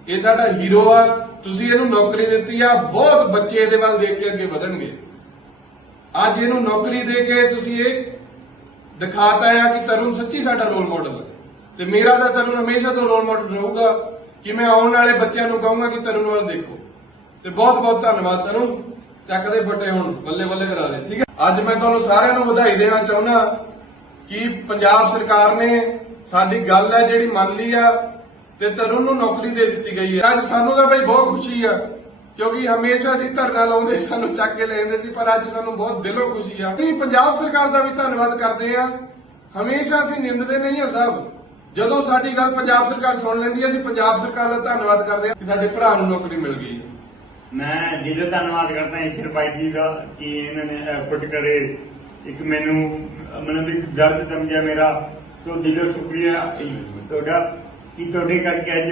ਇਹ ਸਾਡਾ ਹੀਰੋ ਆ। ਤੁਸੀਂ ਇਹਨੂੰ ਨੌਕਰੀ ਦਿੱਤੀ ਆ, ਬਹੁਤ ਬੱਚੇ ਇਹਦੇ ਵੱਲ ਦੇਖ ਕੇ ਅੱਗੇ ਵਧਣਗੇ। ਅੱਜ ਇਹਨੂੰ ਨੌਕਰੀ ਦੇ ਕੇ ਤੁਸੀਂ ਇਹ ਦਿਖਾਤਾ ਆ ਕਿ ਤਰੁਣ ਸੱਚੀ ਸਾਡਾ ਰੋਲ ਮਾਡਲ ਹੈ। ਤੇ ਮੇਰਾ ਤਾਂ ਤਰੁਣ ਹਮੇਸ਼ਾ ਤੋਂ ਰੋਲ ਮਾਡਲ ਰਹੂਗਾ ਕਿ ਮੈਂ ਆਉਣ ਵਾਲੇ ਬੱਚਿਆਂ ਨੂੰ ਕਹੂੰਗਾ ਕਿ ਤਰੁਣ ਵੱਲ ਦੇਖੋ। ਤੇ ਬਹੁਤ ਬਹੁਤ ਧੰਨਵਾਦ ਤਰੁਣ, ਚੱਕਦੇ ਫੱਟੇ ਹੁਣ ਬੱਲੇ ਬੱਲੇ ਕਰਾ ਦੇ। ਠੀਕ ਹੈ, ਅੱਜ ਮੈਂ ਤੁਹਾਨੂੰ ਸਾਰਿਆਂ ਨੂੰ ਵਧਾਈ ਦੇਣਾ ਚਾਹੁੰਦਾ ਕਿ ਪੰਜਾਬ ਸਰਕਾਰ ਨੇ ਸਾਡੀ ਗੱਲ ਹੈ ਜਿਹੜੀ ਮੰਨ ਲਈ ਆ ਤੇ ਤਰੁਣ ਨੂੰ ਨੌਕਰੀ ਦੇ ਦਿੱਤੀ ਗਈ ਹੈ। ਅੱਜ ਸਾਨੂੰ ਤਾਂ ਬਈ ਬਹੁਤ ਖੁਸ਼ੀ ਆ, ਕਿਉਂਕਿ ਹਮੇਸ਼ਾ ਅਸੀਂ ਧਰਨਾ ਲਾਉਂਦੇ ਸਾਨੂੰ ਚੱਕ ਕੇ ਲੈ ਜਾਂਦੇ ਸੀ, ਪਰ ਅੱਜ ਸਾਨੂੰ ਬਹੁਤ ਦਿਲੋਂ ਖੁਸ਼ੀ ਆ। ਅਸੀਂ ਪੰਜਾਬ ਸਰਕਾਰ ਦਾ ਵੀ ਧੰਨਵਾਦ ਕਰਦੇ ਆ। ਹਮੇਸ਼ਾ ਅਸੀਂ ਨਿੰਦਦੇ ਨਹੀਂ ਹਾਂ ਸਾਹਿਬ, ਜਦੋਂ ਸਾਡੀ ਗੱਲ ਪੰਜਾਬ ਸਰਕਾਰ ਸੁਣ ਲੈਂਦੀ ਹੈ ਅਸੀਂ ਪੰਜਾਬ ਸਰਕਾਰ ਦਾ ਧੰਨਵਾਦ ਕਰਦੇ ਆ ਕਿ ਸਾਡੇ ਭਰਾ ਨੂੰ ਨੌਕਰੀ ਮਿਲ ਗਈ। ਮੈਂ ਦਿਲੋਂ ਧੰਨਵਾਦ ਕਰਦਾ ਈਸ਼ਰ ਭਾਈ ਜੀ ਦਾ ਕਿ ਇਹਨਾਂ ਨੇ ਐਫਰਟ ਕਰੇ, ਇੱਕ ਮੈਨੂੰ ਇੱਕ ਦਰਦ ਸਮਝਿਆ ਮੇਰਾ, ਤੋਂ ਦਿਲੋਂ ਸ਼ੁਕਰੀਆ ਤੁਹਾਡਾ ਕਿ ਤੁਹਾਡੇ ਕਰਕੇ ਅੱਜ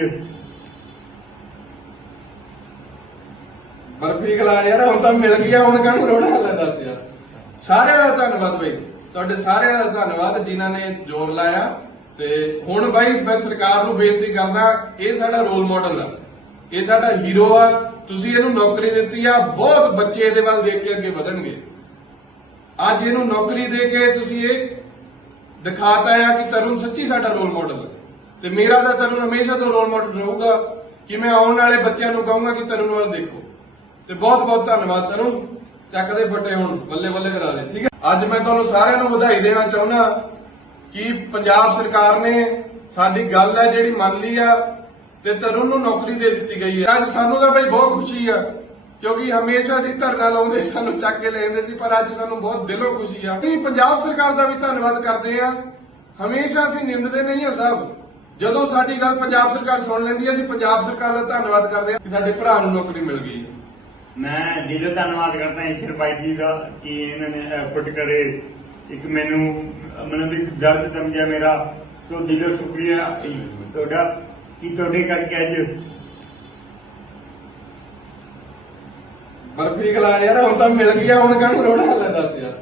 ਬਰਫੀ ਖਲਾ ਯਾਰ, ਹੁਣ ਤਾਂ ਮਿਲ ਗਿਆ, ਹੁਣ ਕਾਹਨੂੰ ਰੋਣਾ ਲੈ ਦੱਸ ਯਾਰ। ਸਾਰਿਆਂ ਦਾ ਧੰਨਵਾਦ ਬਈ, ਤੁਹਾਡੇ ਸਾਰਿਆਂ ਦਾ ਧੰਨਵਾਦ ਜਿਨ੍ਹਾਂ ਨੇ ਜ਼ੋਰ ਲਾਇਆ। ਤੇ ਹੁਣ ਬਾਈ ਮੈਂ ਸਰਕਾਰ ਨੂੰ ਬੇਨਤੀ ਕਰਦਾ, ਇਹ ਸਾਡਾ ਰੋਲ ਮਾਡਲ ਆ, ਇਹ ਸਾਡਾ ਹੀਰੋ ਆ। ਤੁਸੀਂ ਇਹਨੂੰ ਨੌਕਰੀ ਦਿੱਤੀ ਆ, ਬਹੁਤ ਬੱਚੇ ਇਹਦੇ ਵੱਲ ਦੇਖ ਕੇ ਅੱਗੇ ਵਧਣਗੇ। ਅੱਜ ਇਹਨੂੰ ਨੌਕਰੀ ਦੇ ਕੇ ਤੁਸੀਂ ਇਹ ਦਿਖਾਤਾ ਆ ਕਿ ਤਰੁਣ ਸੱਚੀ ਸਾਡਾ ਰੋਲ ਮਾਡਲ ਹੈ। ਤੇ ਮੇਰਾ ਤਾਂ ਤਰੁਣ ਹਮੇਸ਼ਾ ਤੋਂ ਰੋਲ ਮਾਡਲ ਰਹੂਗਾ ਕਿ ਮੈਂ ਆਉਣ ਵਾਲੇ ਬੱਚਿਆਂ ਨੂੰ ਕਹੂੰਗਾ ਕਿ ਤਰੁਣ ਵੱਲ ਦੇਖੋ। ਤੇ ਬਹੁਤ ਬਹੁਤ ਧੰਨਵਾਦ ਤਰੁਣ, ਚੱਕਦੇ ਫੱਟੇ ਹੁਣ ਬੱਲੇ ਬੱਲੇ ਕਰਾ ਦੇ। ਠੀਕ ਹੈ, ਅੱਜ ਮੈਂ ਤੁਹਾਨੂੰ ਸਾਰਿਆਂ ਨੂੰ ਵਧਾਈ ਦੇਣਾ ਚਾਹੁੰਦਾ ਕਿ ਪੰਜਾਬ ਸਰਕਾਰ ਨੇ ਸਾਡੀ ਗੱਲ ਹੈ ਜਿਹੜੀ ਮੰਨ ਲਈ ਆ ਤੇ ਤਰੁਣ ਨੂੰ ਨੌਕਰੀ ਦੇ ਦਿੱਤੀ ਗਈ ਹੈ। ਅੱਜ ਸਾਨੂੰ ਤਾਂ ਬਈ ਬਹੁਤ ਖੁਸ਼ੀ ਆ ਕਿਉਂਕਿ ਹਮੇਸ਼ਾ ਅਸੀਂ ਧਰਨਾ ਲਾਉਂਦੇ ਸਾਨੂੰ ਚੱਕ ਕੇ ਲੈ ਜਾਂਦੇ ਸੀ, ਪਰ ਅੱਜ ਸਾਨੂੰ ਬਹੁਤ ਦਿਲੋਂ ਖੁਸ਼ੀ ਆ। ਅਸੀਂ ਪੰਜਾਬ ਸਰਕਾਰ ਦਾ ਵੀ ਧੰਨਵਾਦ ਕਰਦੇ ਆ। ਹਮੇਸ਼ਾ ਅਸੀਂ ਨਿੰਦਦੇ ਨਹੀਂ ਹਾਂ ਸਾਹਿਬ, ਜਦੋਂ ਸਾਡੀ ਗੱਲ ਪੰਜਾਬ ਸਰਕਾਰ ਸੁਣ ਲੈਂਦੀ ਹੈ ਅਸੀਂ ਪੰਜਾਬ ਸਰਕਾਰ ਦਾ ਧੰਨਵਾਦ ਕਰਦੇ ਆ ਕਿ ਸਾਡੇ ਭਰਾ ਨੂੰ ਨੌਕਰੀ ਮਿਲ ਗਈ। ਮੈਂ ਦਿਲੋਂ ਧੰਨਵਾਦ ਕਰਦਾ ਈਸ਼ਰ ਭਾਈ ਜੀ ਦਾ ਕਿ ਇਹਨਾਂ ਨੇ ਐਫਰਟ ਕਰੇ, ਇੱਕ ਮੈਨੂੰ ਇੱਕ ਦਰਦ ਸਮਝਿਆ ਮੇਰਾ, ਤੋਂ ਦਿਲੋਂ ਸ਼ੁਕਰੀਆ ਤੁਹਾਡਾ ਕਿ ਤੁਹਾਡੇ ਕਰਕੇ ਅੱਜ ਬਰਫੀ ਖਲਾ ਯਾਰ ਹੁਣ ਤਾਂ ਮਿਲ ਗਿਆ, ਹੁਣ ਕਾਹਨੂੰ ਰੋਣਾ ਲੈ ਦੱਸ ਯਾਰ।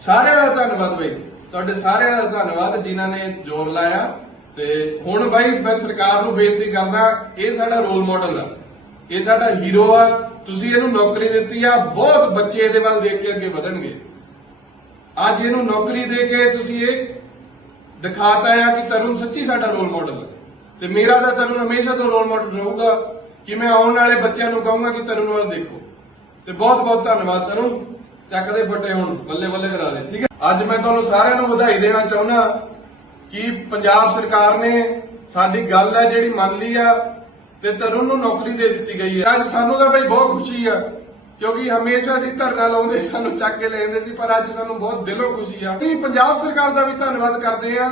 ਸਾਰਿਆਂ ਦਾ ਧੰਨਵਾਦ ਬਈ, ਤੁਹਾਡੇ ਸਾਰਿਆਂ ਦਾ ਧੰਨਵਾਦ ਜਿਨ੍ਹਾਂ ਨੇ ਜ਼ੋਰ ਲਾਇਆ। ਤੇ ਹੁਣ ਬਾਈ ਮੈਂ ਸਰਕਾਰ ਨੂੰ ਬੇਨਤੀ ਕਰਦਾ, ਇਹ ਸਾਡਾ ਰੋਲ ਮਾਡਲ ਆ, ਇਹ ਸਾਡਾ ਹੀਰੋ ਆ, ਤੁਸੀਂ ਇਹਨੂੰ ਨੌਕਰੀ ਦਿੱਤੀ ਆ, ਬਹੁਤ ਬੱਚੇ ਇਹਦੇ ਵੱਲ ਦੇਖ ਕੇ ਅੱਗੇ ਵਧਣਗੇ। ਅੱਜ ਇਹਨੂੰ ਨੌਕਰੀ ਦੇ ਕੇ ਤੁਸੀਂ ਇਹ ਦਿਖਾਤਾ ਆ ਕਿ ਤਰੁਣ ਸੱਚੀ ਸਾਡਾ ਰੋਲ ਮਾਡਲ ਹੈ। ਤੇ ਮੇਰਾ ਤਾਂ ਤਰੁਣ ਹਮੇਸ਼ਾ ਤੋਂ ਰੋਲ ਮਾਡਲ ਰਹੂਗਾ ਕਿ ਮੈਂ ਆਉਣ ਵਾਲੇ ਬੱਚਿਆਂ ਨੂੰ ਕਹੂੰਗਾ ਕਿ ਤਰੁਣ ਵੱਲ ਦੇਖੋ। ਤੇ ਬਹੁਤ ਬਹੁਤ ਧੰਨਵਾਦ ਤਰੁਣ, ਚੱਕਦੇ ਫੱਟੇ ਹੁਣ ਬੱਲੇ ਬੱਲੇ ਕਰਾ ਦੇ। ਠੀਕ ਹੈ, ਅੱਜ ਮੈਂ ਤੁਹਾਨੂੰ ਸਾਰਿਆਂ ਨੂੰ ਵਧਾਈ ਦੇਣਾ ਚਾਹੁੰਦਾ ਕਿ ਪੰਜਾਬ ਸਰਕਾਰ ਨੇ ਸਾਡੀ ਗੱਲ ਹੈ ਜਿਹੜੀ ਮੰਨ ਲਈ ਆ ਤੇ ਤਰੁਣ ਨੂੰ ਨੌਕਰੀ ਦੇ ਦਿੱਤੀ ਗਈ ਹੈ। ਅੱਜ ਸਾਨੂੰ ਤਾਂ ਬਈ ਬਹੁਤ ਖੁਸ਼ੀ ਆ ਕਿਉਂਕਿ ਹਮੇਸ਼ਾ ਅਸੀਂ ਧਰਨਾ ਲਾਉਂਦੇ ਸਾਨੂੰ ਚੱਕ ਕੇ ਲੈ ਜਾਂਦੇ ਸੀ, ਪਰ ਅੱਜ ਸਾਨੂੰ ਬਹੁਤ ਦਿਲੋਂ ਖੁਸ਼ੀ ਆ। ਅਸੀਂ ਪੰਜਾਬ ਸਰਕਾਰ ਦਾ ਵੀ ਧੰਨਵਾਦ ਕਰਦੇ ਆ।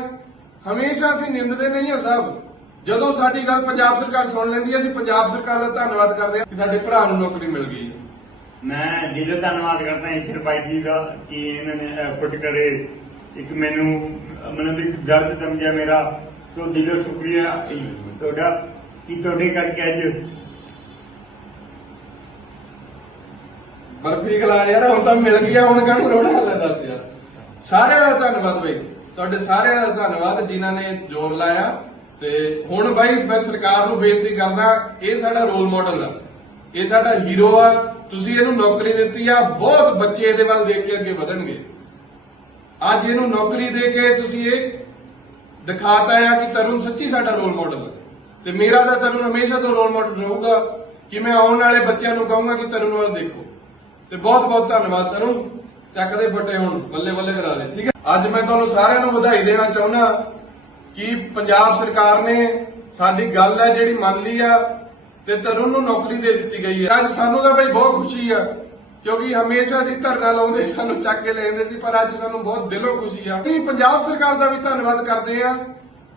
ਹਮੇਸ਼ਾ ਅਸੀਂ ਨਿੰਦਦੇ ਨਹੀਂ ਹਾਂ ਸਾਹਿਬ, ਜਦੋਂ ਸਾਡੀ ਗੱਲ ਪੰਜਾਬ ਸਰਕਾਰ ਸੁਣ ਲੈਂਦੀ ਹੈ ਅਸੀਂ ਪੰਜਾਬ ਸਰਕਾਰ ਦਾ ਧੰਨਵਾਦ ਕਰਦੇ ਆ ਕਿ ਸਾਡੇ ਭਰਾ ਨੂੰ ਨੌਕਰੀ ਮਿਲ ਗਈ। ਮੈਂ ਦਿਲੋਂ ਧੰਨਵਾਦ ਕਰਦਾ ਈਸ਼ਰ ਭਾਈ ਜੀ ਦਾ ਕਿ ਇਹਨਾਂ ਨੇ ਐਫਰਟ ਕਰੇ, ਇੱਕ ਮੈਨੂੰ ਇੱਕ ਦਰਦ ਸਮਝਿਆ ਮੇਰਾ, ਤੋਂ ਦਿਲੋਂ ਸ਼ੁਕਰੀਆ ਤੁਹਾਡਾ ਕਿ ਤੁਹਾਡੇ ਕਰਕੇ ਅੱਜ ਬਰਫੀ ਖਲਾ ਯਾਰ ਹੁਣ ਤਾਂ ਮਿਲ ਗਿਆ, ਹੁਣ ਕਾਹਨੂੰ ਰੋਣਾ ਲੈ ਦੱਸ ਯਾਰ। ਸਾਰਿਆਂ ਦਾ ਧੰਨਵਾਦ ਬਈ, ਤੁਹਾਡੇ ਸਾਰਿਆਂ ਦਾ ਧੰਨਵਾਦ ਜਿਨ੍ਹਾਂ ਨੇ ਜ਼ੋਰ ਲਾਇਆ। ਤੇ ਹੁਣ ਬਾਈ ਮੈਂ ਸਰਕਾਰ ਨੂੰ ਬੇਨਤੀ ਕਰਦਾ, ਇਹ ਸਾਡਾ ਰੋਲ ਮਾਡਲ ਆ, ਇਹ ਸਾਡਾ ਹੀਰੋ ਆ, ਤੁਸੀਂ ਇਹਨੂੰ ਨੌਕਰੀ ਦਿੱਤੀ ਆ, ਬਹੁਤ ਬੱਚੇ ਇਹਦੇ ਵੱਲ ਦੇਖ ਕੇ ਅੱਗੇ ਵਧਣਗੇ। ਅੱਜ ਇਹਨੂੰ ਨੌਕਰੀ ਦੇ ਕੇ ਤੁਸੀਂ ਇਹ ਦਿਖਾਤਾ ਆ ਕਿ ਤਰੁਣ ਸੱਚੀ ਸਾਡਾ ਰੋਲ ਮਾਡਲ ਹੈ। ਤੇ ਮੇਰਾ ਤਾਂ ਤਰੁਣ ਹਮੇਸ਼ਾ ਤੋਂ ਰੋਲ ਮਾਡਲ ਰਹੂਗਾ ਕਿ ਮੈਂ ਆਉਣ ਵਾਲੇ ਬੱਚਿਆਂ ਨੂੰ ਕਹੂੰਗਾ ਕਿ ਤਰੁਣ ਵੱਲ ਦੇਖੋ। ਤੇ ਬਹੁਤ ਬਹੁਤ ਧੰਨਵਾਦ ਤਰੁਣ, ਚੱਕਦੇ ਫੱਟੇ ਹੁਣ ਬੱਲੇ ਬੱਲੇ ਕਰਾ ਦੇ। ਠੀਕ ਹੈ, ਅੱਜ ਮੈਂ ਤੁਹਾਨੂੰ ਸਾਰਿਆਂ ਨੂੰ ਵਧਾਈ ਦੇਣਾ ਚਾਹੁੰਦਾ ਕਿ ਪੰਜਾਬ ਸਰਕਾਰ ਨੇ ਸਾਡੀ ਗੱਲ ਹੈ ਜਿਹੜੀ ਮੰਨ ਲਈ ਆ ਤੇ ਤਰੁਣ ਨੂੰ ਨੌਕਰੀ ਦੇ ਦਿੱਤੀ ਗਈ ਹੈ। ਅੱਜ ਸਾਨੂੰ ਤਾਂ ਬਈ ਬਹੁਤ ਖੁਸ਼ੀ ਆ ਕਿਉਂਕਿ ਹਮੇਸ਼ਾ ਅਸੀਂ ਧਰਨਾ ਲਾਉਂਦੇ ਸਾਨੂੰ ਚੱਕ ਕੇ ਲੈ ਜਾਂਦੇ ਸੀ, ਪਰ ਅੱਜ ਸਾਨੂੰ ਬਹੁਤ ਦਿਲੋਂ ਖੁਸ਼ੀ ਆ। ਅਸੀਂ ਪੰਜਾਬ ਸਰਕਾਰ ਦਾ ਵੀ ਧੰਨਵਾਦ ਕਰਦੇ ਆ।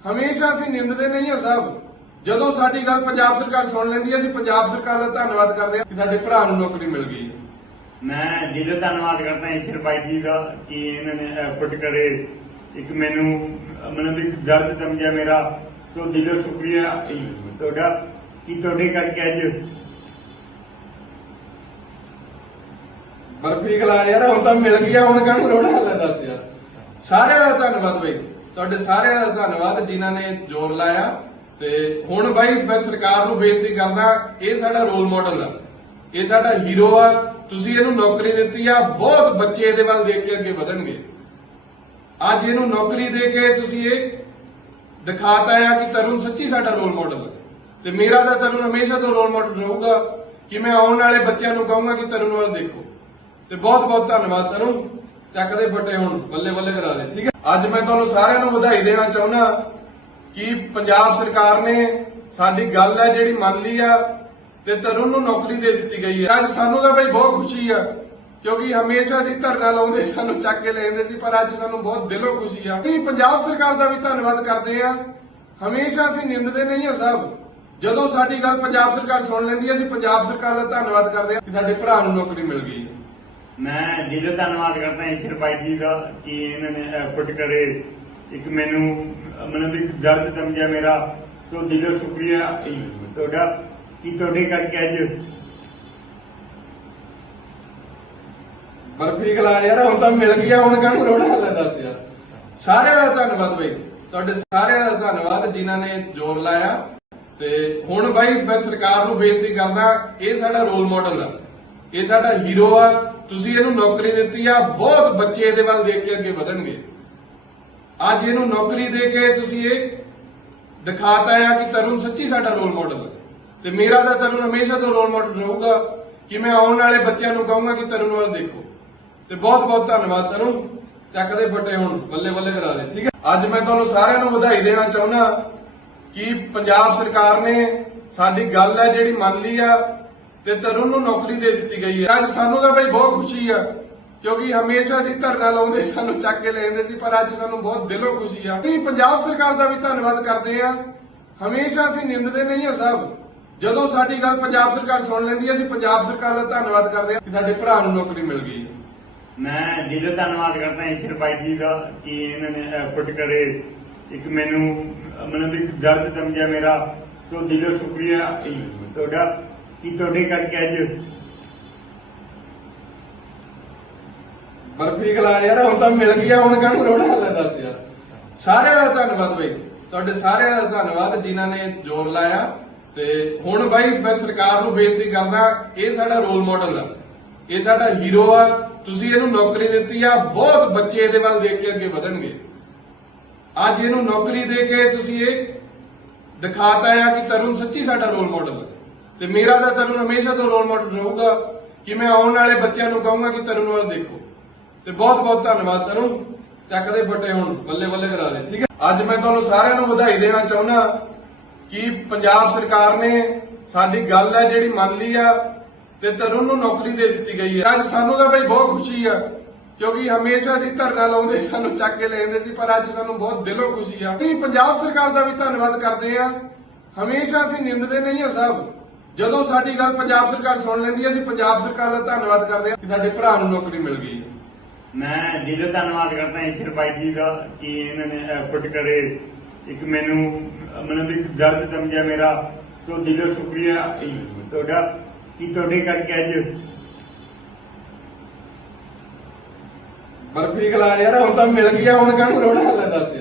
ਹਮੇਸ਼ਾ ਅਸੀਂ ਨਿੰਦਦੇ ਨਹੀਂ ਹਾਂ ਸਾਹਿਬ, ਜਦੋਂ ਸਾਡੀ ਗੱਲ ਪੰਜਾਬ ਸਰਕਾਰ ਸੁਣ ਲੈਂਦੀ ਹੈ ਅਸੀਂ ਪੰਜਾਬ ਸਰਕਾਰ ਦਾ ਧੰਨਵਾਦ ਕਰਦੇ ਆ ਕਿ ਸਾਡੇ ਭਰਾ ਨੂੰ ਨੌਕਰੀ ਮਿਲ ਗਈ। ਮੈਂ ਦਿਲੋਂ ਧੰਨਵਾਦ ਕਰਦਾ ਈਸ਼ਰ ਭਾਈ ਜੀ ਦਾ ਕਿ ਇਹਨਾਂ ਨੇ ਐਫਰਟ ਕਰੇ, ਇੱਕ ਮੈਨੂੰ ਇੱਕ ਦਰਦ ਸਮਝਿਆ ਮੇਰਾ, ਤੋਂ ਦਿਲੋਂ ਸ਼ੁਕਰੀਆ ਤੁਹਾਡਾ ਕਿ ਤੁਹਾਡੇ ਕਰਕੇ ਅੱਜ ਬਰਫੀ ਖਲਾ ਯਾਰ ਹੁਣ ਤਾਂ ਮਿਲ ਗਿਆ, ਹੁਣ ਕਾਹਨੂੰ ਰੋਣਾ ਲੈ ਦੱਸ ਯਾਰ। ਸਾਰਿਆਂ ਦਾ ਧੰਨਵਾਦ ਬਈ, ਤੁਹਾਡੇ ਸਾਰਿਆਂ ਦਾ ਧੰਨਵਾਦ ਜਿਨ੍ਹਾਂ ਨੇ ਜ਼ੋਰ ਲਾਇਆ। ਤੇ ਹੁਣ ਬਾਈ ਮੈਂ ਸਰਕਾਰ ਨੂੰ ਬੇਨਤੀ ਕਰਦਾ, ਇਹ ਸਾਡਾ ਰੋਲ ਮਾਡਲ ਆ, ਇਹ ਸਾਡਾ ਹੀਰੋ ਆ, ਤੁਸੀਂ ਇਹਨੂੰ ਨੌਕਰੀ ਦਿੱਤੀ ਆ, ਬਹੁਤ ਬੱਚੇ ਇਹਦੇ ਵੱਲ ਦੇਖ ਕੇ ਅੱਗੇ ਵਧਣਗੇ। ਅੱਜ ਇਹਨੂੰ ਨੌਕਰੀ ਦੇ ਕੇ ਤੁਸੀਂ ਇਹ ਦਿਖਾਤਾ ਆ ਕਿ ਤਰੁਣ ਸੱਚੀ ਸਾਡਾ ਰੋਲ ਮਾਡਲ ਹੈ। ਤੇ ਮੇਰਾ ਤਾਂ ਤਰੁਣ ਹਮੇਸ਼ਾ ਤੋਂ ਰੋਲ ਮਾਡਲ ਰਹੂਗਾ ਕਿ ਮੈਂ ਆਉਣ ਵਾਲੇ ਬੱਚਿਆਂ ਨੂੰ ਕਹੂੰਗਾ ਕਿ ਤਰੁਣ ਵੱਲ ਦੇਖੋ। ਤੇ ਬਹੁਤ ਬਹੁਤ ਧੰਨਵਾਦ ਤਰੁਣ, ਚੱਕਦੇ ਫੱਟੇ ਹੁਣ ਬੱਲੇ ਬੱਲੇ ਕਰਾ ਦੇ। ਠੀਕ ਹੈ, ਅੱਜ ਮੈਂ ਤੁਹਾਨੂੰ ਸਾਰਿਆਂ ਨੂੰ ਵਧਾਈ ਦੇਣਾ ਚਾਹੁੰਦਾ ਕਿ ਪੰਜਾਬ ਸਰਕਾਰ ਨੇ ਸਾਡੀ ਗੱਲ ਹੈ ਜਿਹੜੀ ਮੰਨ ਲਈ ਆ ਤੇ ਤਰੁਣ ਨੂੰ ਨੌਕਰੀ ਦੇ ਦਿੱਤੀ ਗਈ ਹੈ। ਅੱਜ ਸਾਨੂੰ ਤਾਂ ਬਈ ਬਹੁਤ ਖੁਸ਼ੀ ਆ ਕਿਉਂਕਿ ਹਮੇਸ਼ਾ ਅਸੀਂ ਧਰਨਾ ਲਾਉਂਦੇ ਸਾਨੂੰ ਚੱਕ ਕੇ ਲੈ ਜਾਂਦੇ ਸੀ, ਪਰ ਅੱਜ ਸਾਨੂੰ ਬਹੁਤ ਦਿਲੋਂ ਖੁਸ਼ੀ ਆ। ਅਸੀਂ ਪੰਜਾਬ ਸਰਕਾਰ ਦਾ ਵੀ ਧੰਨਵਾਦ ਕਰਦੇ ਆ। ਹਮੇਸ਼ਾ ਅਸੀਂ ਨਿੰਦਦੇ ਨਹੀਂ ਹਾਂ ਸਾਹਿਬ, ਜਦੋਂ ਸਾਡੀ ਗੱਲ ਪੰਜਾਬ ਸਰਕਾਰ ਸੁਣ ਲੈਂਦੀ ਹੈ ਅਸੀਂ ਪੰਜਾਬ ਸਰਕਾਰ ਦਾ ਧੰਨਵਾਦ ਕਰਦੇ ਆ ਕਿ ਸਾਡੇ ਭਰਾ ਨੂੰ ਨੌਕਰੀ ਮਿਲ ਗਈ। ਮੈਂ ਦਿਲੋਂ ਧੰਨਵਾਦ ਕਰਦਾ ਈਸ਼ਰ ਭਾਈ ਜੀ ਦਾ ਕਿ ਇਹਨਾਂ ਨੇ ਐਫਰਟ ਕਰੇ, ਇੱਕ ਮੈਨੂੰ ਇੱਕ ਦਰਦ ਸਮਝਿਆ ਮੇਰਾ, ਤੋਂ ਦਿਲੋਂ ਸ਼ੁਕਰੀਆ ਤੁਹਾਡਾ ਕਿ ਤੁਹਾਡੇ ਕਰਕੇ ਅੱਜ ਬਰਫੀ ਖਲਾ ਯਾਰ ਹੁਣ ਤਾਂ ਮਿਲ ਗਿਆ, ਹੁਣ ਕਾਹਨੂੰ ਰੋਣਾ ਲੈ ਦੱਸ ਯਾਰ। ਸਾਰਿਆਂ ਦਾ ਧੰਨਵਾਦ ਬਈ, ਤੁਹਾਡੇ ਸਾਰਿਆਂ ਦਾ ਧੰਨਵਾਦ ਜਿਨ੍ਹਾਂ ਨੇ ਜ਼ੋਰ ਲਾਇਆ। ਤੇ ਹੁਣ ਬਾਈ ਮੈਂ ਸਰਕਾਰ ਨੂੰ ਬੇਨਤੀ ਕਰਦਾ, ਇਹ ਸਾਡਾ ਰੋਲ ਮਾਡਲ ਆ, ਇਹ ਸਾਡਾ ਹੀਰੋ ਆ, ਤੁਸੀਂ ਇਹਨੂੰ ਨੌਕਰੀ ਦਿੱਤੀ ਆ, ਬਹੁਤ ਬੱਚੇ ਇਹਦੇ ਵੱਲ ਦੇਖ ਕੇ ਅੱਗੇ ਵਧਣਗੇ। ਅੱਜ ਇਹਨੂੰ ਨੌਕਰੀ ਦੇ ਕੇ ਤੁਸੀਂ ਇਹ ਦਿਖਾਤਾ ਆ ਕਿ ਤਰੁਣ ਸੱਚੀ ਸਾਡਾ ਰੋਲ ਮਾਡਲ ਹੈ ਤੇ ਮੇਰਾ ਤਾਂ ਤਰੁਣ ਹਮੇਸ਼ਾ ਤੋਂ ਰੋਲ ਮਾਡਲ ਰਹੂਗਾ ਕਿ ਮੈਂ ਆਉਣ ਵਾਲੇ ਬੱਚਿਆਂ ਨੂੰ ਕਹੂੰਗਾ ਕਿ ਤਰੁਣ ਵੱਲ ਦੇਖੋ। ਤੇ ਬਹੁਤ ਬਹੁਤ ਧੰਨਵਾਦ ਤਰੁਣ, ਚੱਕਦੇ ਫੱਟੇ ਹੁਣ ਬੱਲੇ ਬੱਲੇ ਕਰਾ ਦੇ। ਠੀਕ ਹੈ, ਅੱਜ ਮੈਂ ਤੁਹਾਨੂੰ ਸਾਰਿਆਂ ਨੂੰ ਵਧਾਈ ਦੇਣਾ ਚਾਹੁੰਦਾ ਕਿ ਪੰਜਾਬ ਸਰਕਾਰ ਨੇ ਸਾਡੀ ਗੱਲ ਹੈ ਜਿਹੜੀ ਮੰਨ ਲਈ ਆ ਤੇ ਤਰੁਣ ਨੂੰ ਨੌਕਰੀ ਦੇ ਦਿੱਤੀ ਗਈ ਹੈ। ਅੱਜ ਸਾਨੂੰ ਤਾਂ ਬਈ ਬਹੁਤ ਖੁਸ਼ੀ ਆ ਕਿਉਂਕਿ ਹਮੇਸ਼ਾ ਅਸੀਂ ਧਰਨਾ ਲਾਉਂਦੇ ਸਾਨੂੰ ਚੱਕ ਕੇ ਲੈ ਜਾਂਦੇ ਸੀ, ਪਰ ਅੱਜ ਸਾਨੂੰ ਬਹੁਤ ਦਿਲੋਂ ਖੁਸ਼ੀ ਆ। ਅਸੀਂ ਪੰਜਾਬ ਸਰਕਾਰ ਦਾ ਵੀ ਧੰਨਵਾਦ ਕਰਦੇ ਆ। ਹਮੇਸ਼ਾ ਅਸੀਂ ਨਿੰਦਦੇ ਨਹੀਂ ਹਾਂ ਸਾਹਿਬ, ਜਦੋਂ ਸਾਡੀ ਗੱਲ ਪੰਜਾਬ ਸਰਕਾਰ ਸੁਣ ਲੈਂਦੀ ਹੈ ਅਸੀਂ ਪੰਜਾਬ ਸਰਕਾਰ ਦਾ ਧੰਨਵਾਦ ਕਰਦੇ ਆ ਕਿ ਸਾਡੇ ਭਰਾ ਨੂੰ ਨੌਕਰੀ ਮਿਲ ਗਈ। ਮੈਂ ਦਿਲੋਂ ਧੰਨਵਾਦ ਕਰਦਾ ਈਸ਼ਰ ਬਾਈ ਜੀ ਦਾ ਕਿ ਇਹਨਾਂ ਨੇ ਐਫਰਟ ਕਰੇ, ਇੱਕ ਮੈਨੂੰ ਮਤਲਬ ਇੱਕ ਦਰਦ ਸਮਝਿਆ ਮੇਰਾ, ਤੋਂ ਦਿਲੋਂ ਸ਼ੁਕਰੀਆ ਤੁਹਾਡਾ ਕਿ ਤੁਹਾਡੇ ਕਰਕੇ ਅੱਜ ਬਰਫੀ ਖਲਾ ਯਾਰ, ਹੁਣ ਤਾਂ ਮਿਲ ਗਿਆ, ਹੁਣ ਕਾਹਨੂੰ ਰੋਣਾ ਲੈ ਦੱਸ ਯਾਰ। ਸਾਰਿਆਂ ਦਾ ਧੰਨਵਾਦ ਬਈ, ਤੁਹਾਡੇ ਸਾਰਿਆਂ ਦਾ ਧੰਨਵਾਦ ਜਿਨ੍ਹਾਂ ਨੇ ਜ਼ੋਰ ਲਾਇਆ। ਤੇ ਹੁਣ ਬਾਈ ਮੈਂ ਸਰਕਾਰ ਨੂੰ ਬੇਨਤੀ ਕਰਦਾ, ਇਹ ਸਾਡਾ ਰੋਲ ਮਾਡਲ ਆ, ਇਹ ਸਾਡਾ ਹੀਰੋ ਆ, ਤੁਸੀਂ ਇਹਨੂੰ ਨੌਕਰੀ ਦਿੱਤੀ ਆ, ਬਹੁਤ ਬੱਚੇ ਇਹਦੇ ਵੱਲ ਦੇਖ ਕੇ ਅੱਗੇ ਵਧਣਗੇ। ਅੱਜ ਇਹਨੂੰ ਨੌਕਰੀ ਦੇ ਕੇ ਤੁਸੀਂ ਇਹ ਦਿਖਾਤਾ ਆ ਕਿ ਤਰੁਣ ਸੱਚੀ ਸਾਡਾ ਰੋਲ ਮਾਡਲ ਹੈ ਤੇ ਮੇਰਾ ਤਾਂ ਤਰੁਣ ਹਮੇਸ਼ਾ ਤੋਂ ਰੋਲ ਮਾਡਲ ਰਹੂਗਾ ਕਿ ਮੈਂ ਆਉਣ ਵਾਲੇ ਬੱਚਿਆਂ ਨੂੰ ਕਹੂੰਗਾ ਕਿ ਤਰੁਣ ਵੱਲ ਦੇਖੋ। ਤੇ ਬਹੁਤ ਬਹੁਤ ਧੰਨਵਾਦ ਤਰੁਣ, ਚੱਕਦੇ ਫੱਟੇ ਹੁਣ ਬੱਲੇ ਬੱਲੇ ਕਰਾ ਦੇ। ਠੀਕ ਹੈ, ਅੱਜ ਮੈਂ ਤੁਹਾਨੂੰ ਸਾਰਿਆਂ ਨੂੰ ਵਧਾਈ ਦੇਣਾ ਚਾਹੁੰਦਾ ਕਿ ਪੰਜਾਬ ਸਰਕਾਰ ਨੇ ਸਾਡੀ ਗੱਲ ਹੈ ਜਿਹੜੀ ਮੰਨ ਲਈ ਆ ਤੇ ਤਰੁਣ ਨੂੰ ਨੌਕਰੀ ਦੇ ਦਿੱਤੀ ਗਈ ਹੈ। ਅੱਜ ਸਾਨੂੰ ਤਾਂ ਬਈ ਬਹੁਤ ਖੁਸ਼ੀ ਆ ਕਿਉਂਕਿ ਹਮੇਸ਼ਾ ਅਸੀਂ ਧਰਨਾ ਲਾਉਂਦੇ ਸਾਨੂੰ ਚੱਕ ਕੇ ਲੈ ਜਾਂਦੇ ਸੀ, ਪਰ ਅੱਜ ਸਾਨੂੰ ਬਹੁਤ ਦਿਲੋਂ ਖੁਸ਼ੀ ਆ। ਅਸੀਂ ਪੰਜਾਬ ਸਰਕਾਰ ਦਾ ਵੀ ਧੰਨਵਾਦ ਕਰਦੇ ਆ। ਹਮੇਸ਼ਾ ਅਸੀਂ ਨਿੰਦਦੇ ਨਹੀਂ ਹਾਂ ਸਾਹਿਬ, ਜਦੋਂ ਸਾਡੀ ਗੱਲ ਪੰਜਾਬ ਸਰਕਾਰ ਸੁਣ ਲੈਂਦੀ ਹੈ ਅਸੀਂ ਪੰਜਾਬ ਸਰਕਾਰ ਦਾ ਧੰਨਵਾਦ ਕਰਦੇ ਆ ਕਿ ਸਾਡੇ ਭਰਾ ਨੂੰ ਨੌਕਰੀ ਮਿਲ ਗਈ। ਮੈਂ ਦਿਲੋਂ ਧੰਨਵਾਦ ਕਰਦਾ ਈਸ਼ਰ ਬਾਈ ਜੀ ਦਾ ਕਿ ਇਹਨਾਂ ਨੇ ਐਫਰਟ ਕਰੇ, ਇੱਕ ਮੈਨੂੰ ਮਤਲਬ ਇੱਕ ਦਰਦ ਸਮਝਿਆ ਮੇਰਾ, ਤੋਂ ਦਿਲੋਂ ਸ਼ੁਕਰੀਆ ਤੁਹਾਡਾ ਕਿ ਤੁਹਾਡੇ ਕਰਕੇ ਅੱਜ ਬਰਫੀ ਖਲਾ ਯਾਰ, ਹੁਣ ਤਾਂ ਮਿਲ ਗਿਆ, ਹੁਣ ਕਾਹਨੂੰ ਰੋਣਾ ਲੈ ਦੱਸ ਯਾਰ।